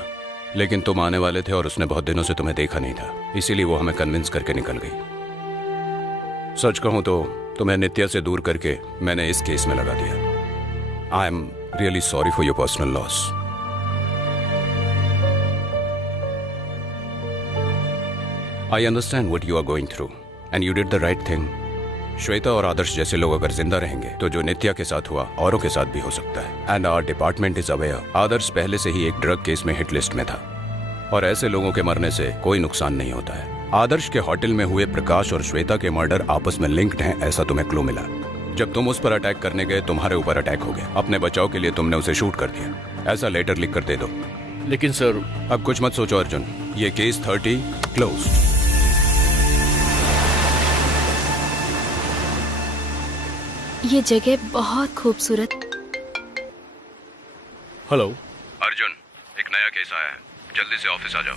लेकिन तुम आने वाले थे और उसने बहुत दिनों से तुम्हें देखा नहीं था, इसीलिए वो हमें कन्विंस करके निकल गई। सच कहूं तो तुम्हें नित्या से दूर करके मैंने इस केस में लगा दिया। I am really sorry for your personal loss. I understand what you are going through and you did the right thing. Shweta और आदर्श जैसे लोग अगर जिंदा रहेंगे तो जो नित्या के साथ हुआ औरों के साथ भी हो सकता है। And our department is aware. Adarsh पहले से ही एक ड्रग केस में हिट लिस्ट में था और ऐसे लोगों के मरने से कोई नुकसान नहीं होता है। आदर्श के होटल में हुए प्रकाश और श्वेता के मर्डर आपस में लिंक्ड हैं, ऐसा तुम्हें क्लू मिला। जब तुम उस पर अटैक करने गए तुम्हारे ऊपर अटैक हो गया। अपने बचाव के लिए तुमने उसे शूट कर दिया। ऐसा लेटर लिख कर दे दो। लेकिन सर, अब कुछ मत सोचो अर्जुन, ये केस 30 क्लोज। ये जगह बहुत खूबसूरत। हेलो अर्जुन, एक नया केस आया है, जल्दी से ऑफिस आ जाओ।